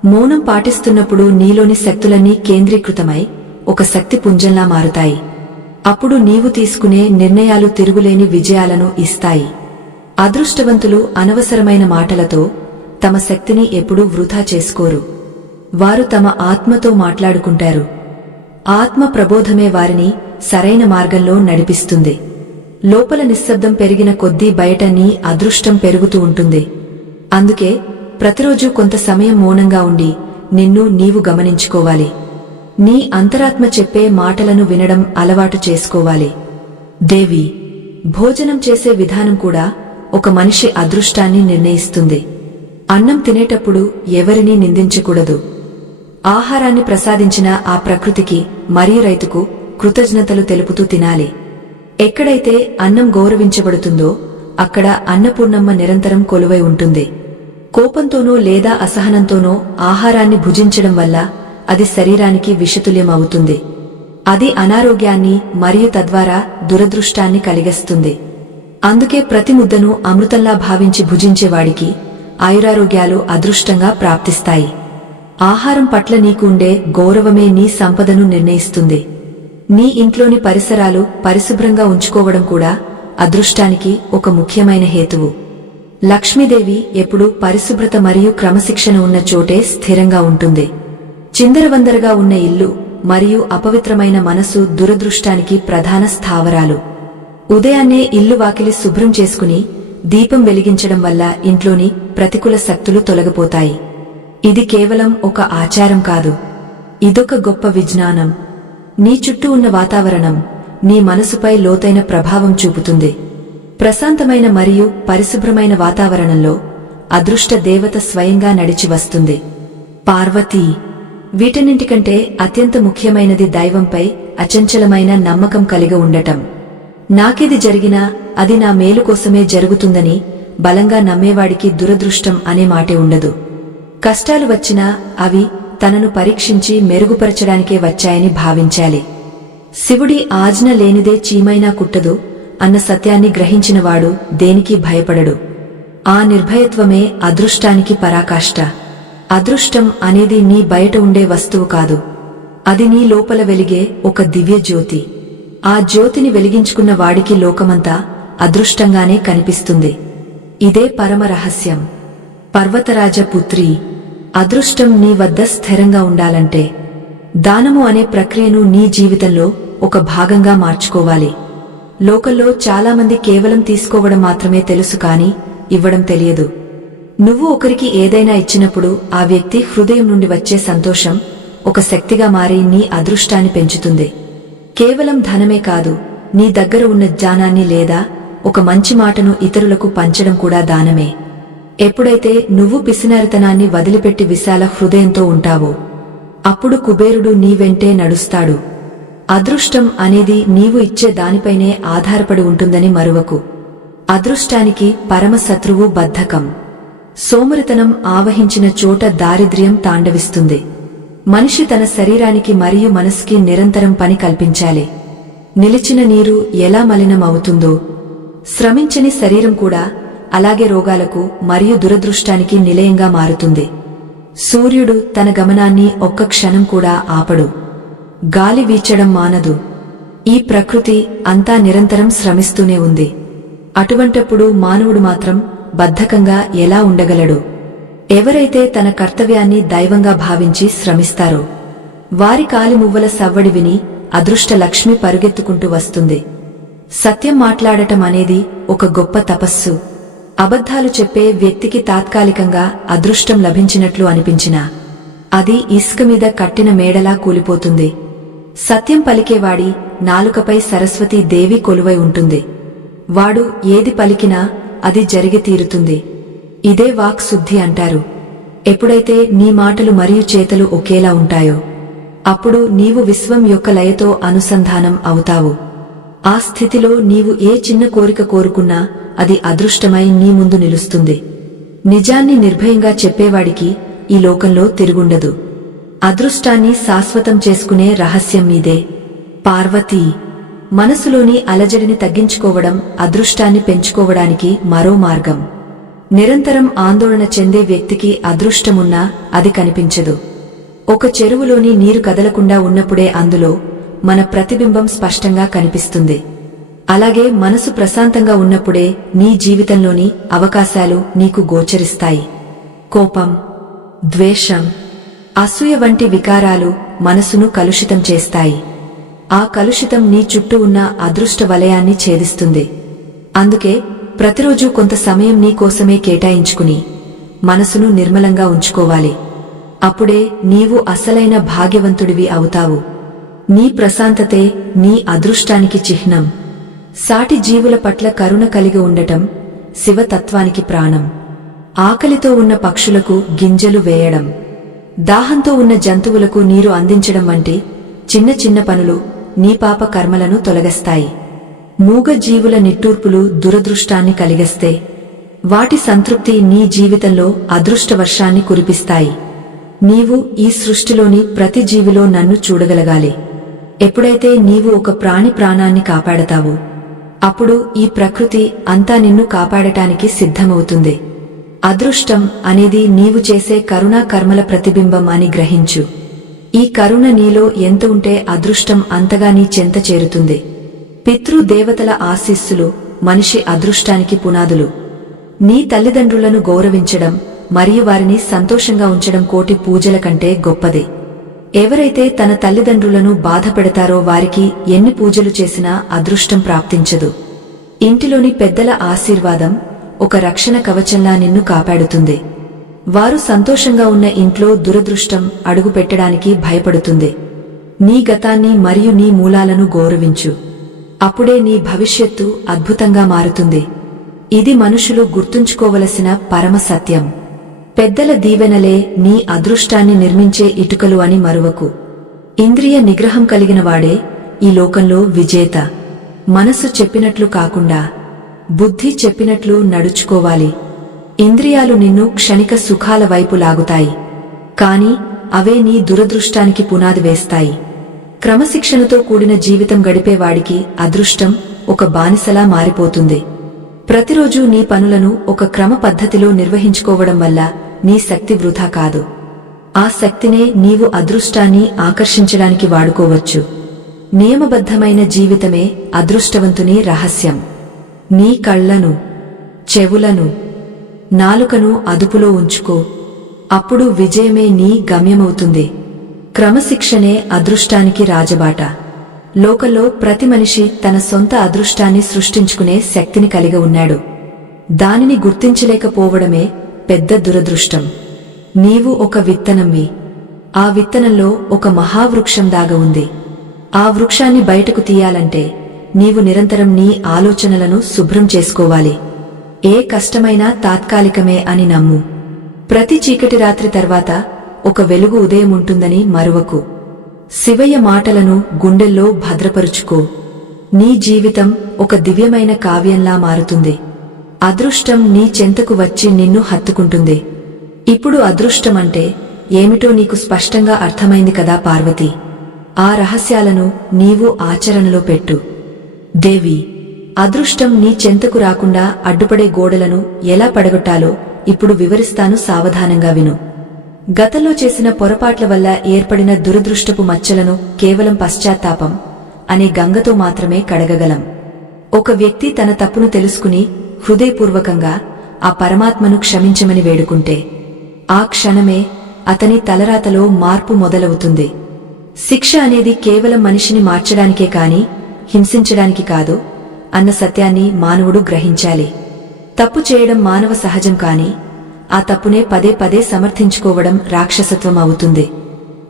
మౌనం పాటిస్తున్నప్పుడు నీలోని శక్తులన్నీ కేంద్రీకృతమై ఒక శక్తి పుంజంలా మారుతాయి. అప్పుడు నీవు తీసుకునే నిర్ణయాలు తిరుగులేని విజయాలను ఇస్తాయి. అదృష్టవంతులు అనవసరమైన మాటలతో తమ శక్తిని ఎప్పుడూ వృధా చేసుకోరు. వారు తమ ఆత్మతో మాట్లాడుకుంటారు. ఆత్మ ప్రబోధమే వారిని సరైన మార్గంలో నడిపిస్తుంది. లోపల నిశ్శబ్దం పెరిగిన కొద్దీ బయట నీ అదృష్టం పెరుగుతూ ఉంటుంది. అందుకే ప్రతిరోజూ కొంత సమయం మౌనంగా ఉండి నిన్ను నీవు గమనించుకోవాలి. నీ అంతరాత్మ చెప్పే మాటలను వినడం అలవాటు చేసుకోవాలి. దేవి, భోజనం చేసే విధానం కూడా ఒక మనిషి అదృష్టాన్ని నిర్ణయిస్తుంది. అన్నం తినేటప్పుడు ఎవరినీ నిందించకూడదు. ఆహారాన్ని ప్రసాదించిన ఆ ప్రకృతికి మరియు రైతుకు కృతజ్ఞతలు తెలుపుతూ తినాలి. ఎక్కడైతే అన్నం గౌరవించబడుతుందో అక్కడ అన్నపూర్ణమ్మ నిరంతరం కొలువై ఉంటుంది. కోపంతోనో లేదా అసహనంతోనో ఆహారాన్ని భుజించడం వల్ల అది శరీరానికి విషతుల్యం అవుతుంది. అది అనారోగ్యాన్ని మరియు తద్వారా దురదృష్టాన్ని కలిగిస్తుంది. అందుకే ప్రతి ముద్దను అమృతంలా భావించి భుజించేవాడికి ఆయురారోగ్యాలు అదృష్టంగా ప్రాప్తిస్తాయి. ఆహారం పట్ల నీకు ఉండే గౌరవమే నీ సంపదను నిర్ణయిస్తుంది. నీ ఇంట్లోని పరిసరాలు పరిశుభ్రంగా ఉంచుకోవడం కూడా అదృష్టానికి ఒక ముఖ్యమైన హేతువు. లక్ష్మీదేవి ఎప్పుడూ పరిశుభ్రత మరియు క్రమశిక్షణ ఉన్న చోటే స్థిరంగా ఉంటుంది. చిందరవందరగా ఉన్న ఇల్లు మరియు అపవిత్రమైన మనసు దురదృష్టానికి ప్రధాన స్థావరాలు. ఉదయాన్నే ఇల్లు వాకిలి శుభ్రం చేసుకుని దీపం వెలిగించడం వల్ల ఇంట్లోని ప్రతికూల శక్తులు తొలగిపోతాయి. ఇది కేవలం ఒక ఆచారం కాదు, ఇదొక గొప్ప విజ్ఞానం. నీ చుట్టూ ఉన్న వాతావరణం నీ మనసుపై లోతైన ప్రభావం చూపుతుంది. ప్రశాంతమైన మరియు పరిశుభ్రమైన వాతావరణంలో అదృష్ట దేవత స్వయంగా నడిచి వస్తుంది. పార్వతీ, వీటన్నింటికంటే అత్యంత ముఖ్యమైనది దైవంపై అచంచలమైన నమ్మకం కలిగి ఉండటం. నాకేది జరిగినా అది నా మేలు కోసమే జరుగుతుందని బలంగా నమ్మేవాడికి దురదృష్టం అనే మాటే ఉండదు. కష్టాలు వచ్చినా అవి తనను పరీక్షించి మెరుగుపరచడానికే వచ్చాయని భావించాలి. శివుడి ఆజ్ఞ లేనిదే చీమైనా కుట్టదు అన్న సత్యాన్ని గ్రహించినవాడు దేనికి భయపడడు. ఆ నిర్భయత్వమే అదృష్టానికి పరాకాష్ట. అదృష్టం అనేది నీ బయట ఉండే వస్తువు కాదు, అది నీ లోపల వెలిగే ఒక దివ్య జ్యోతి. ఆ జ్యోతిని వెలిగించుకున్న వాడికి లోకమంతా అదృష్టంగానే కనిపిస్తుంది. ఇదే పరమ రహస్యం. పర్వతరాజ పుత్రీ, అదృష్టం నీ వద్ద స్థిరంగా ఉండాలంటే దానము అనే ప్రక్రియను నీ జీవితంలో ఒక భాగంగా మార్చుకోవాలి. లోకంలో చాలామంది కేవలం తీసుకోవడం మాత్రమే తెలుసు, కాని ఇవ్వడం తెలియదు. నువ్వు ఒకరికి ఏదైనా ఇచ్చినప్పుడు ఆ వ్యక్తి హృదయం నుండి వచ్చే సంతోషం ఒక శక్తిగా మారి నీ అదృష్టాన్ని పెంచుతుంది. కేవలం ధనమే కాదు, నీ దగ్గర ఉన్న జ్ఞానాన్ని లేదా ఒక మంచి మాటను ఇతరులకు పంచడం కూడా దానమే. ఎప్పుడైతే నువ్వు పిసినారితనాన్ని వదిలిపెట్టి విశాల హృదయంతో ఉంటావో అప్పుడు కుబేరుడు నీ వెంటే నడుస్తాడు. అదృష్టం అనేది నీవు ఇచ్చే దానిపైనే ఆధారపడి ఉంటుందని మరువకు. అదృష్టానికి పరమ శత్రువు బద్ధకం. సోమరితనం ఆవహించిన చోట దారిద్ర్యం తాండవిస్తుంది. మనిషి తన శరీరానికి మరియు మనసుకి నిరంతరం పని కల్పించాలి. నిలిచిన నీరు ఎలా మలినమవుతుందో శ్రమించని శరీరం కూడా అలాగే రోగాలకు మరియు దురదృష్టానికి నిలయంగా మారుతుంది. సూర్యుడు తన గమనాన్ని ఒక్క క్షణం కూడా ఆపడు. గాలి వీచడం మానదు. ఈ ప్రకృతి అంతా నిరంతరం శ్రమిస్తూనే ఉంది. అటువంటప్పుడు మానవుడు మాత్రం బద్ధకంగా ఎలా ఉండగలడు? ఎవరైతే తన కర్తవ్యాన్ని దైవంగా భావించి శ్రమిస్తారో వారి కాలిమువ్వల సవ్వడి విని అదృష్ట లక్ష్మి పరుగెత్తుకుంటూ వస్తుంది. సత్యం మాట్లాడటం అనేది ఒక గొప్ప తపస్సు. అబద్ధాలు చెప్పే వ్యక్తికి తాత్కాలికంగా అదృష్టం లభించినట్లు అనిపించినా అది ఇసుక మీద కట్టిన మేడలా కూలిపోతుంది. సత్యం పలికేవాడి నాలుకపై సరస్వతీ దేవి కొలువై ఉంటుంది. వాడు ఏది పలికినా అది జరిగి తీరుతుంది. ఇదే వాక్ శుద్ధి అంటారు. ఎప్పుడైతే నీ మాటలు మరియు చేతలు ఒకేలా ఉంటాయో అప్పుడు నీవు విశ్వం యొక్క లయతో అనుసంధానం అవుతావు. ఆ స్థితిలో నీవు ఏ చిన్న కోరిక కోరుకున్నా అది అదృష్టమై నీ ముందు నిలుస్తుంది. నిజాన్ని నిర్భయంగా చెప్పేవాడికి ఈ లోకంలో తిరుగుండదు. అదృష్టాన్ని శాశ్వతం చేసుకునే రహస్యం మీదే. పార్వతీ, మనసులోని అలజడిని తగ్గించుకోవడం అదృష్టాన్ని పెంచుకోవడానికి మరో మార్గం. నిరంతరం ఆందోళన చెందే వ్యక్తికి అదృష్టమున్నా అది కనిపించదు. ఒక చెరువులోని నీరు కదలకుండా ఉన్నప్పుడే అందులో మన ప్రతిబింబం స్పష్టంగా కనిపిస్తుంది. అలాగే మనసు ప్రశాంతంగా ఉన్నప్పుడే నీ జీవితంలోని అవకాశాలు నీకు గోచరిస్తాయి. కోపం, ద్వేషం, అసూయ వంటి వికారాలు మనసును కలుషితం చేస్తాయి. ఆ కలుషితం నీ చుట్టూ ఉన్న అదృష్ట వలయాన్ని ఛేదిస్తుంది. అందుకే ప్రతిరోజూ కొంత సమయం నీ కోసమే కేటాయించుకుని మనసును నిర్మలంగా ఉంచుకోవాలి. అప్పుడే నీవు అసలైన భాగ్యవంతుడివి అవుతావు. నీ ప్రశాంతతే నీ అదృష్టానికి చిహ్నం. సాటి జీవుల పట్ల కరుణ కలిగి ఉండటం శివతత్వానికి ప్రాణం. ఆకలితో ఉన్న పక్షులకు గింజలు వేయడం, దాహంతో ఉన్న జంతువులకు నీరు అందించడం వంటి చిన్న చిన్న పనులు నీ పాప కర్మలను తొలగిస్తాయి. మూగ జీవుల నిట్టూర్పులు దురదృష్టాన్ని కలిగిస్తే వాటి సంతృప్తి నీ జీవితంలో అదృష్టవర్షాన్ని కురిపిస్తాయి. నీవు ఈ సృష్టిలోని ప్రతి జీవిలో నన్ను చూడగలగాలి. ఎప్పుడైతే నీవు ఒక ప్రాణి ప్రాణాన్ని కాపాడతావో అప్పుడు ఈ ప్రకృతి అంతా నిన్ను కాపాడటానికి సిద్ధమవుతుంది. అదృష్టం అనేది నీవు చేసే కరుణా కర్మల ప్రతిబింబం అని గ్రహించు. ఈ కరుణ నీలో ఎంత ఉంటే అదృష్టం అంతగా నీ చెంత చేరుతుంది. పితృదేవతల ఆశీస్సులు మనిషి అదృష్టానికి పునాదులు. నీ తల్లిదండ్రులను గౌరవించడం మరియు వారిని సంతోషంగా ఉంచడం కోటి పూజల కంటే గొప్పది. ఎవరైతే తన తల్లిదండ్రులను బాధపెడతారో వారికి ఎన్ని పూజలు చేసినా అదృష్టం ప్రాప్తించదు. ఇంటిలోని పెద్దల ఆశీర్వాదం ఒక రక్షణ కవచంలా నిన్ను కాపాడుతుంది. వారు సంతోషంగా ఉన్న ఇంట్లో దురదృష్టం అడుగు పెట్టడానికి భయపడుతుంది. నీ గతాన్ని మరియు నీ మూలాలను గౌరవించు. అప్పుడే నీ భవిష్యత్తు అద్భుతంగా మారుతుంది. ఇది మనుషులు గుర్తుంచుకోవలసిన పరమ సత్యం. పెద్దల దీవెనలే నీ అదృష్టాన్ని నిర్మించే ఇటుకలు అని మరువకు. ఇంద్రియ నిగ్రహం కలిగినవాడే ఈ లోకంలో విజేత. మనసు చెప్పినట్లు కాకుండా బుద్ధి చెప్పినట్లు నడుచుకోవాలి. ఇంద్రియాలు నిన్ను క్షణిక సుఖాల వైపు లాగుతాయి, కాని అవే నీ దురదృష్టానికి పునాది వేస్తాయి. క్రమశిక్షణతో కూడిన జీవితం గడిపేవాడికి అదృష్టం ఒక బానిసలా మారిపోతుంది. ప్రతిరోజూ నీ పనులను ఒక క్రమ పద్ధతిలో నిర్వహించుకోవడం వల్ల నీ శక్తి వృధా కాదు. ఆ శక్తినే నీవు అదృష్టాన్ని ఆకర్షించడానికి వాడుకోవచ్చు. నియమబద్ధమైన జీవితమే అదృష్టవంతుని రహస్యం. నీ కళ్లను, చెవులను, నాలుకను అదుపులో ఉంచుకో. అప్పుడు విజయమే నీ గమ్యమవుతుంది. క్రమశిక్షణే అదృష్టానికి రాజబాట. లోకంలో ప్రతి మనిషి తన సొంత అదృష్టాన్ని సృష్టించుకునే శక్తిని కలిగి ఉన్నాడు. దానిని గుర్తించలేకపోవడమే పెద్ద దురదృష్టం. నీవు ఒక విత్తనంవి. ఆ విత్తనంలో ఒక మహావృక్షం దాగ ఉంది. ఆ వృక్షాన్ని బయటకు తీయాలంటే నీవు నిరంతరం నీ ఆలోచనలను శుభ్రం చేసుకోవాలి. ఏ కష్టమైనా తాత్కాలికమే అని నమ్ము. ప్రతి చీకటి రాత్రి తర్వాత ఒక వెలుగు ఉదయం ఉంటుందని మరువకు. శివయ్య మాటలను గుండెల్లో భద్రపరుచుకో. నీ జీవితం ఒక దివ్యమైన కావ్యంలా మారుతుంది. అదృష్టం నీ చెంతకు వచ్చి నిన్ను హత్తుకుంటుంది. ఇప్పుడు అదృష్టమంటే ఏమిటో నీకు స్పష్టంగా అర్థమైంది కదా పార్వతీ. ఆ రహస్యాలను నీవు ఆచరణలో పెట్టు. దేవి, అదృష్టం నీ చెంతకు రాకుండా అడ్డుపడే గోడలను ఎలా పడగొట్టాలో ఇప్పుడు వివరిస్తాను, సావధానంగా విను. గతంలో చేసిన పొరపాట్ల వల్ల ఏర్పడిన దురదృష్టపు మచ్చలను కేవలం పశ్చాత్తాపం అనే గంగతో మాత్రమే కడగగలం. ఒక వ్యక్తి తన తప్పును తెలుసుకుని హృదయపూర్వకంగా ఆ పరమాత్మను క్షమించమని వేడుకుంటే ఆ క్షణమే అతని తలరాతలో మార్పు మొదలవుతుంది. శిక్ష అనేది కేవలం మనిషిని మార్చడానికే కాని హింసించడానికి కాదు అన్న సత్యాన్ని మానవుడు గ్రహించాలి. తప్పు చేయడం మానవ సహజం కాని ఆ తప్పునే పదే పదే సమర్థించుకోవడం రాక్షసత్వం అవుతుంది.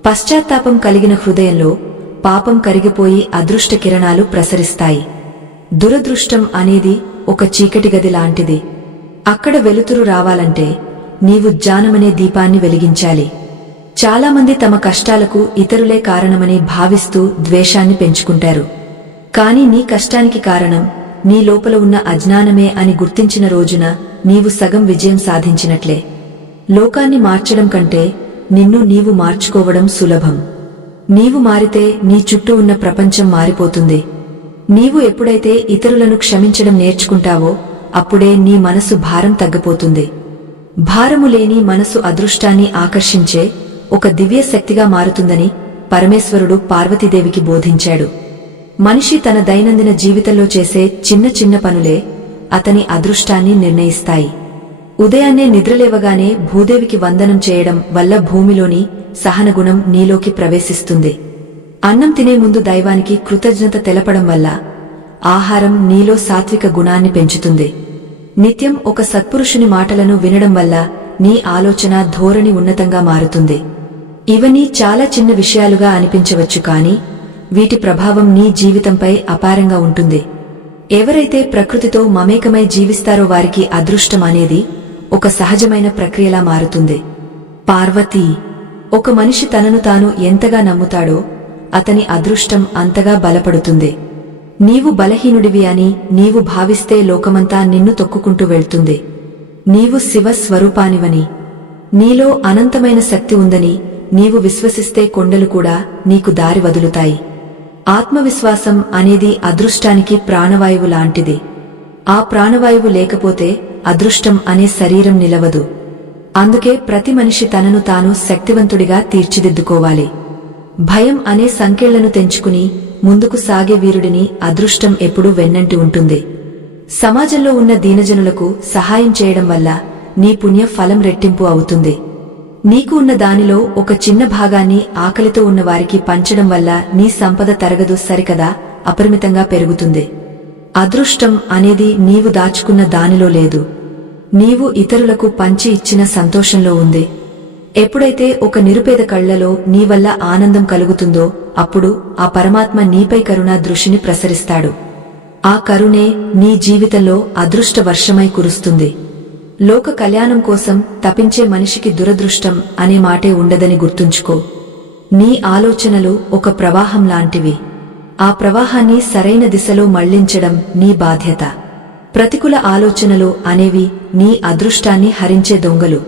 పశ్చాత్తాపం కలిగిన హృదయంలో పాపం కరిగిపోయి అదృష్ట కిరణాలు ప్రసరిస్తాయి. దురదృష్టం అనేది ఒక చీకటి గది లాంటిది. అక్కడ వెలుతురు రావాలంటే నీవు జ్ఞానమనే దీపాన్ని వెలిగించాలి. చాలామంది తమ కష్టాలకు ఇతరులే కారణమని భావిస్తూ ద్వేషాన్ని పెంచుకుంటారు. కాని నీ కష్టానికి కారణం నీ లోపల ఉన్న అజ్ఞానమే అని గుర్తించిన రోజున నీవు సగం విజయం సాధించినట్లే. లోకాన్ని మార్చడం కంటే నిన్ను నీవు మార్చుకోవడం సులభం. నీవు మారితే నీ చుట్టూ ఉన్న ప్రపంచం మారిపోతుంది. నీవు ఎప్పుడైతే ఇతరులను క్షమించడం నేర్చుకుంటావో అప్పుడే నీ మనసు భారం తగ్గిపోతుంది. భారము లేని మనసు అదృష్టాన్ని ఆకర్షించే ఒక దివ్య శక్తిగా మారుతుందని పరమేశ్వరుడు పార్వతీదేవికి బోధించాడు. మనిషి తన దైనందిన జీవితంలో చేసే చిన్న చిన్న పనులే అతని అదృష్టాన్ని నిర్ణయిస్తాయి. ఉదయాన్నే నిద్రలేవగానే భూదేవికి వందనం చేయడం వల్ల భూమిలోని సహనగుణం నీలోకి ప్రవేశిస్తుంది. అన్నం తినే ముందు దైవానికి కృతజ్ఞత తెలపడం వల్ల ఆహారం నీలో సాత్విక గుణాన్ని పెంచుతుంది. నిత్యం ఒక సత్పురుషుని మాటలను వినడం వల్ల నీ ఆలోచన ధోరణి ఉన్నతంగా మారుతుంది. ఇవన్నీ చాలా చిన్న విషయాలుగా అనిపించవచ్చు, కానీ వీటి ప్రభావం నీ జీవితంపై అపారంగా ఉంటుంది. ఎవరైతే ప్రకృతితో మమేకమై జీవిస్తారో వారికి అదృష్టం అనేది ఒక సహజమైన ప్రక్రియలా మారుతుంది. పార్వతీ, ఒక మనిషి తనను తాను ఎంతగా నమ్ముతాడో అతని అదృష్టం అంతగా బలపడుతుంది. నీవు బలహీనుడివి అని నీవు భావిస్తే లోకమంతా నిన్ను తొక్కుకుంటూ వెళ్తుంది. నీవు శివ స్వరూపానివని, నీలో అనంతమైన శక్తి ఉందని నీవు విశ్వసిస్తే కొండలు కూడా నీకు దారి వదులుతాయి. ఆత్మవిశ్వాసం అనేది అదృష్టానికి ప్రాణవాయువు లాంటిది. ఆ ప్రాణవాయువు లేకపోతే అదృష్టం అనే శరీరం నిలవదు. అందుకే ప్రతి మనిషి తనను తాను శక్తివంతుడిగా తీర్చిదిద్దుకోవాలి. భయం అనే సంకెళ్లను తెంచుకుని ముందుకు సాగే వీరుడిని అదృష్టం ఎప్పుడూ వెన్నంటి ఉంటుంది. సమాజంలో ఉన్న దీనజనులకు సహాయం చేయడం వల్ల నీ పుణ్య ఫలం రెట్టింపు అవుతుంది. నీకు ఉన్న దానిలో ఒక చిన్న భాగాన్ని ఆకలితో ఉన్న వారికి పంచడం వల్ల నీ సంపద తరగదు, సరికదా అపరిమితంగా పెరుగుతుంది. అదృష్టం అనేది నీవు దాచుకున్న దానిలో లేదు, నీవు ఇతరులకు పంచి ఇచ్చిన సంతోషంలో ఉంది. ఎప్పుడైతే ఒక నిరుపేద కళ్లలో నీ వల్ల ఆనందం కలుగుతుందో అప్పుడు ఆ పరమాత్మ నీపై కరుణా దృష్టిని ప్రసరిస్తాడు. ఆ కరుణే నీ జీవితంలో అదృష్ట వర్షమై కురుస్తుంది. లోక కళ్యాణం కోసం తపించే మనిషికి దురదృష్టం అనే మాటే ఉండదని గుర్తుంచుకో. నీ ఆలోచనలు ఒక ప్రవాహం లాంటివి. ఆ ప్రవాహాన్ని సరైన దిశలో మళ్లించడం నీ బాధ్యత. ప్రతికూల ఆలోచనలు అనేవి నీ అదృష్టాన్ని హరించే దొంగలు.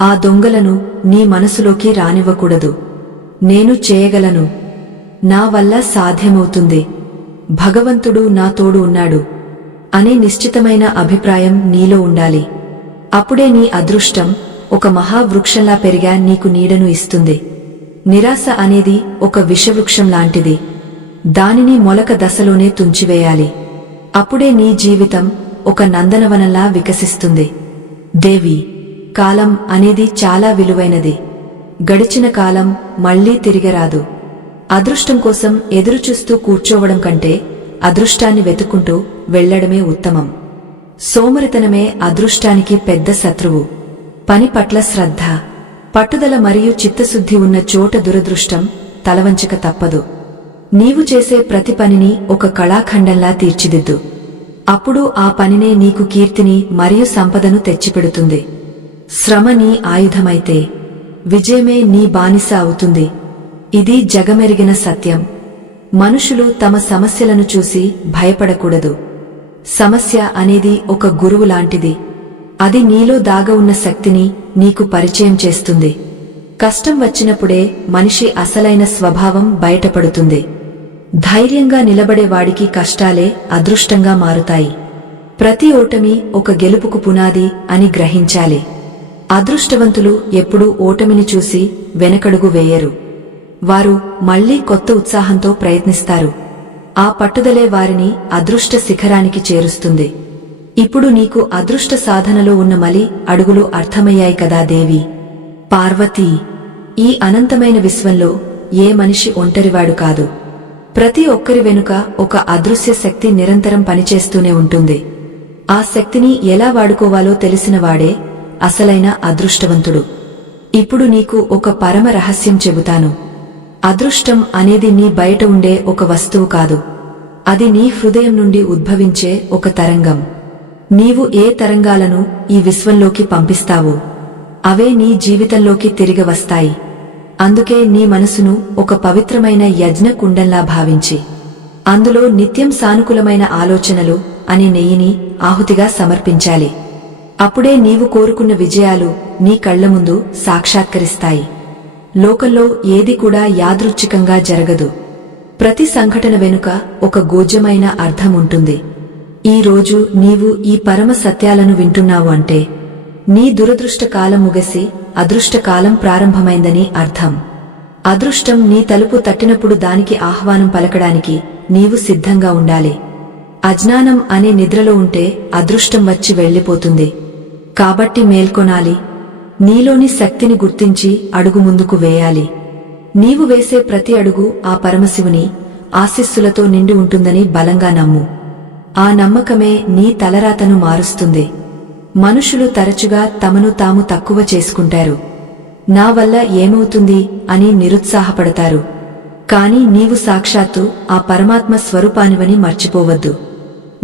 ఆ దొంగలను నీ మనసులోకి రానివ్వకూడదు. నేను చేయగలను, నా వల్ల సాధ్యమవుతుంది, భగవంతుడు నా తోడు ఉన్నాడు అనే నిశ్చితమైన అభిప్రాయం నీలో ఉండాలి. అప్పుడే నీ అదృష్టం ఒక మహావృక్షంలా పెరిగా నీకు నీడను ఇస్తుంది. నిరాశ అనేది ఒక విషవృక్షం లాంటిది. దానిని మొలక దశలోనే తుంచివేయాలి. అప్పుడే నీ జీవితం ఒక నందనవనంలా వికసిస్తుంది. దేవి, కాలం అనేది చాలా విలువైనది. గడిచిన కాలం మళ్లీ తిరిగిరాదు. అదృష్టం కోసం ఎదురుచూస్తూ కూర్చోవడం కంటే అదృష్టాన్ని వెతుక్కుంటూ వెళ్లడమే ఉత్తమం. సోమరితనమే అదృష్టానికి పెద్ద శత్రువు. పని పట్ల శ్రద్ధ, పట్టుదల మరియు చిత్తశుద్ధి ఉన్న చోట దురదృష్టం తలవంచక తప్పదు. నీవు చేసే ప్రతి పనిని ఒక కళాఖండంలా తీర్చిదిద్దు. అప్పుడు ఆ పనినే నీకు కీర్తిని మరియు సంపదను తెచ్చిపెడుతుంది. శ్రమ నీ ఆయుధమైతే విజయమే నీ బానిస అవుతుంది. ఇది జగమెరిగిన సత్యం. మనుషులు తమ సమస్యలను చూసి భయపడకూడదు. సమస్య అనేది ఒక గురువు లాంటిది. అది నీలో దాగ ఉన్న శక్తిని నీకు పరిచయం చేస్తుంది. కష్టం వచ్చినప్పుడే మనిషి అసలైన స్వభావం బయటపడుతుంది. ధైర్యంగా నిలబడేవాడికి కష్టాలే అదృష్టంగా మారుతాయి. ప్రతి ఓటమి ఒక గెలుపుకు పునాది అని గ్రహించాలి. అదృష్టవంతులు ఎప్పుడూ ఓటమిని చూసి వెనకడుగు వేయరు. వారు మళ్లీ కొత్త ఉత్సాహంతో ప్రయత్నిస్తారు. ఆ పట్టుదలే వారిని అదృష్ట శిఖరానికి చేరుస్తుంది. ఇప్పుడు నీకు అదృష్ట సాధనలో ఉన్న మలి అడుగులు అర్థమయ్యాయి కదా దేవి. పార్వతీ, ఈ అనంతమైన విశ్వంలో ఏ మనిషి ఒంటరివాడు కాదు. ప్రతి ఒక్కరి వెనుక ఒక అదృశ్య శక్తి నిరంతరం పనిచేస్తూనే ఉంటుంది. ఆ శక్తిని ఎలా వాడుకోవాలో తెలిసినవాడే అసలైన అదృష్టవంతుడు. ఇప్పుడు నీకు ఒక పరమ రహస్యం చెబుతాను. అదృష్టం అనేది నీ బయట ఉండే ఒక వస్తువు కాదు. అది నీ హృదయం నుండి ఉద్భవించే ఒక తరంగం. నీవు ఏ తరంగాలను ఈ విశ్వంలోకి పంపిస్తావో అవే నీ జీవితంలోకి తిరిగి వస్తాయి. అందుకే నీ మనసును ఒక పవిత్రమైన యజ్ఞ కుండంలా భావించి అందులో నిత్యం సానుకూలమైన ఆలోచనలు, అనే నెయ్యిని ఆహుతిగా సమర్పించాలి. అప్పుడే నీవు కోరుకున్న విజయాలు నీ కళ్ల ముందు సాక్షాత్కరిస్తాయి. లోకంలో ఏది కూడా యాదృచ్ఛికంగా జరగదు. ప్రతి సంఘటన వెనుక ఒక గూఢమైన అర్థం ఉంటుంది. ఈ రోజు నీవు ఈ పరమ సత్యాలను వింటున్నావు అంటే నీ దురదృష్ట కాలం ముగిసి అదృష్టకాలం ప్రారంభమైందని అర్థం. అదృష్టం నీ తలుపు తట్టినప్పుడు దానికి ఆహ్వానం పలకడానికి నీవు సిద్ధంగా ఉండాలి. అజ్ఞానం అనే నిద్రలో ఉంటే అదృష్టం వచ్చి వెళ్లిపోతుంది. కాబట్టి మేల్కొనాలి. నీలోని శక్తిని గుర్తించి అడుగు ముందుకు వేయాలి. నీవు వేసే ప్రతి అడుగు ఆ పరమశివుని ఆశీస్సులతో నిండి ఉంటుందని బలంగా నమ్ము. ఆ నమ్మకమే నీ తలరాతను మారుస్తుంది. మనుషులు తరచుగా తమను తాము తక్కువ చేసుకుంటారు. నా వల్ల ఏమవుతుంది అని నిరుత్సాహపడతారు. కాని నీవు సాక్షాత్తు ఆ పరమాత్మ స్వరూపానివని మర్చిపోవద్దు.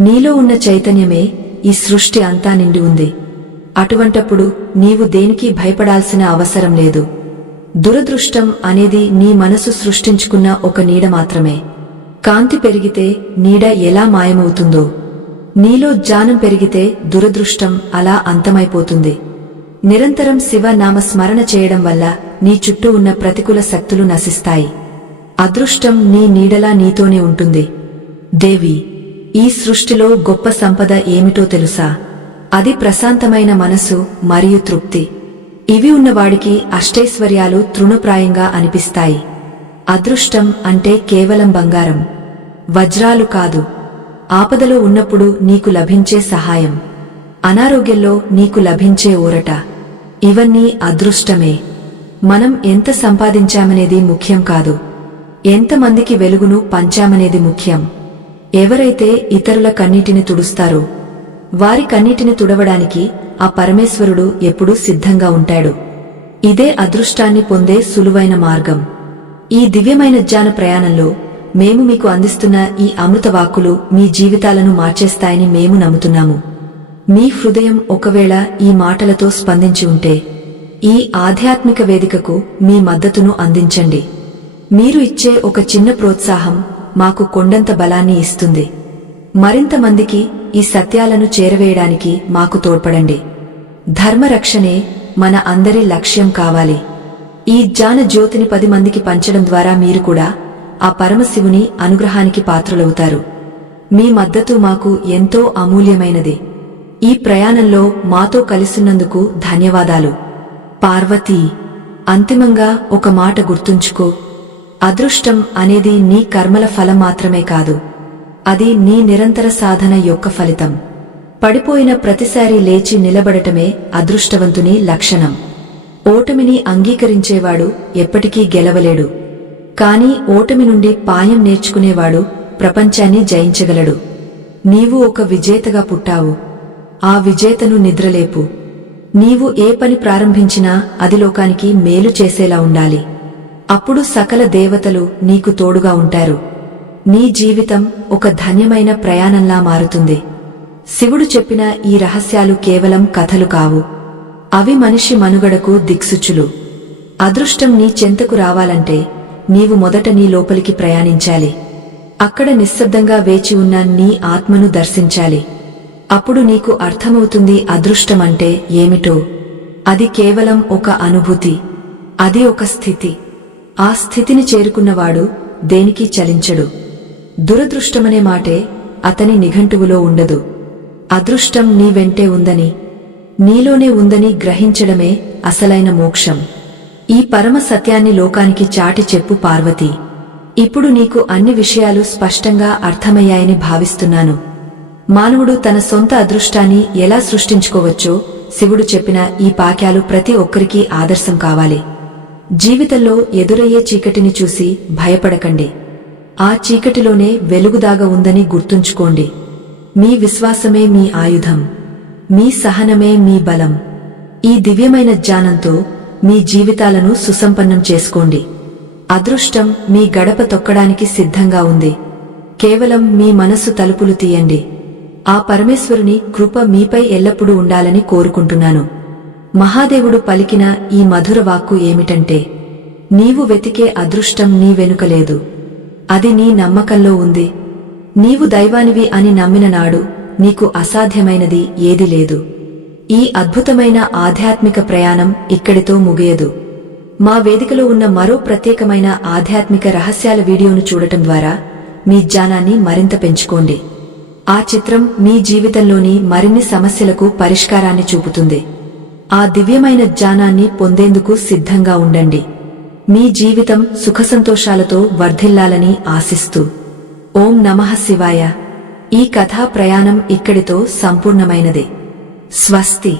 నీలో ఉన్న చైతన్యమే ఈ సృష్టి అంతా నిండి ఉంది. అటువంటప్పుడు నీవు దేనికి భయపడాల్సిన అవసరం లేదు. దురదృష్టం అనేది నీ మనసు సృష్టించుకున్న ఒక నీడ మాత్రమే. కాంతి పెరిగితే నీడ ఎలా మాయమవుతుందో, నీలో జ్ఞానం పెరిగితే దురదృష్టం అలా అంతమైపోతుంది. నిరంతరం శివ నామ స్మరణ చేయడం వల్ల నీ చుట్టూ ఉన్న ప్రతికూల శక్తులు నశిస్తాయి. అదృష్టం నీ నీడలా నీతోనే ఉంటుంది. దేవి, ఈ సృష్టిలో గొప్ప సంపద ఏమిటో తెలుసా? అది ప్రశాంతమైన మనసు మరియు తృప్తి. ఇవి ఉన్నవాడికి అష్టైశ్వర్యాలు తృణప్రాయంగా అనిపిస్తాయి. అదృష్టం అంటే కేవలం బంగారం, వజ్రాలు కాదు. ఆపదలో ఉన్నప్పుడు నీకు లభించే సహాయం, అనారోగ్యంలో నీకు లభించే ఊరట, ఇవన్నీ అదృష్టమే. మనం ఎంత సంపాదించామనేది ముఖ్యం కాదు, ఎంతమందికి వెలుగును పంచామనేది ముఖ్యం. ఎవరైతే ఇతరుల కన్నీటిని తుడుస్తారో వారి కన్నీటిని తుడవడానికి ఆ పరమేశ్వరుడు ఎప్పుడూ సిద్ధంగా ఉంటాడు. ఇదే అదృష్టాన్ని పొందే సులువైన మార్గం. ఈ దివ్యమైన జ్ఞాన ప్రయాణంలో మేము మీకు అందిస్తున్న ఈ అమృత వాక్కులు మీ జీవితాలను మార్చేస్తాయని మేము నమ్ముతున్నాము. మీ హృదయం ఒకవేళ ఈ మాటలతో స్పందించి ఉంటే ఈ ఆధ్యాత్మిక వేదికకు మీ మద్దతును అందించండి. మీరు ఇచ్చే ఒక చిన్న ప్రోత్సాహం మాకు కొండంత బలాన్ని ఇస్తుంది. మరింత మందికి ఈ సత్యాలను చేరవేయడానికి మాకు తోడ్పడండి. ధర్మరక్షణే మన అందరి లక్ష్యం కావాలి. ఈ జ్ఞాన జ్యోతిని 10 మందికి పంచడం ద్వారా మీరు కూడా ఆ పరమశివుని అనుగ్రహానికి పాత్రులవుతారు. మీ మద్దతు మాకు ఎంతో అమూల్యమైనది. ఈ ప్రయాణంలో మాతో కలిసినందుకు ధన్యవాదాలు. పార్వతీ, అంతిమంగా ఒక మాట గుర్తుంచుకో. అదృష్టం అనేది నీ కర్మల ఫలం మాత్రమే కాదు, అది నీ నిరంతర సాధన యొక్క ఫలితం. పడిపోయిన ప్రతిసారి లేచి నిలబడటమే అదృష్టవంతుని లక్షణం. ఓటమిని అంగీకరించేవాడు ఎప్పటికీ గెలవలేడు. కాని ఓటమి నుండి పాయం నేర్చుకునేవాడు ప్రపంచాన్ని జయించగలడు. నీవు ఒక విజేతగా పుట్టావు. ఆ విజేతను నిద్రలేపు. నీవు ఏ పని ప్రారంభించినా అది లోకానికి మేలు చేసేలా ఉండాలి. అప్పుడు సకల దేవతలు నీకు తోడుగా ఉంటారు. నీ జీవితం ఒక ధన్యమైన ప్రయాణంలా మారుతుంది. శివుడు చెప్పిన ఈ రహస్యాలు కేవలం కథలు కావు, అవి మనిషి మనుగడకు దిక్సూచులు. అదృష్టం నీ చెంతకు రావాలంటే నీవు మొదట నీ లోపలికి ప్రయాణించాలి. అక్కడ నిశ్శబ్దంగా వేచి ఉన్న నీ ఆత్మను దర్శించాలి. అప్పుడు నీకు అర్థమవుతుంది అదృష్టమంటే ఏమిటో. అది కేవలం ఒక అనుభూతి, అది ఒక స్థితి. ఆ స్థితిని చేరుకున్నవాడు దేనికి చలించడు. దురదృష్టమనే మాటే అతని నిఘంటువులో ఉండదు. అదృష్టం నీ వెంటే ఉందని, నీలోనే ఉందని గ్రహించడమే అసలైన మోక్షం. ఈ పరమ సత్యాన్ని లోకానికి చాటి చెప్పు పార్వతీ. ఇప్పుడు నీకు అన్ని విషయాలు స్పష్టంగా అర్థమయ్యాయని భావిస్తున్నాను. మానవుడు తన సొంత అదృష్టాన్ని ఎలా సృష్టించుకోవచ్చో శివుడు చెప్పిన ఈ పాఠాలు ప్రతి ఒక్కరికీ ఆదర్శం కావాలి. జీవితంలో ఎదురయ్యే చీకటిని చూసి భయపడకండి. ఆ చీకటిలోనే వెలుగుదాగా ఉందని గుర్తుంచుకోండి. మీ విశ్వాసమే మీ ఆయుధం, మీ సహనమే మీ బలం. ఈ దివ్యమైన జ్ఞానంతో మీ జీవితాలను సుసంపన్నం చేసుకోండి. అదృష్టం మీ గడప తొక్కడానికి సిద్ధంగా ఉంది. కేవలం మీ మనస్సు తలుపులు తీయండి. ఆ పరమేశ్వరుని కృప మీపై ఎల్లప్పుడూ ఉండాలని కోరుకుంటున్నాను. మహాదేవుడు పలికిన ఈ మధుర వాక్కు ఏమిటంటే, నీవు వెతికే అదృష్టం నీ వెనుక లేదు, అది నీ నమ్మకంలో ఉంది. నీవు దైవానివి అని నమ్మిన నాడు నీకు అసాధ్యమైనది ఏదీ లేదు. ఈ అద్భుతమైన ఆధ్యాత్మిక ప్రయాణం ఇక్కడితో ముగియదు. మా వేదికలో ఉన్న మరో ప్రత్యేకమైన ఆధ్యాత్మిక రహస్యాల వీడియోను చూడటం ద్వారా మీ జ్ఞానాన్ని మరింత పెంచుకోండి. ఆ చిత్రం మీ జీవితంలోని మరిన్ని సమస్యలకు పరిష్కారాన్ని చూపుతుంది. ఆ దివ్యమైన జ్ఞానాన్ని పొందేందుకు సిద్ధంగా ఉండండి. మీ జీవితం సుఖసంతోషాలతో వర్ధిల్లాలని ఆశిస్తూ ఓం నమః శివాయ. ఈ కథా ప్రయాణం ఇక్కడితో సంపూర్ణమైనదే. స్వస్తి.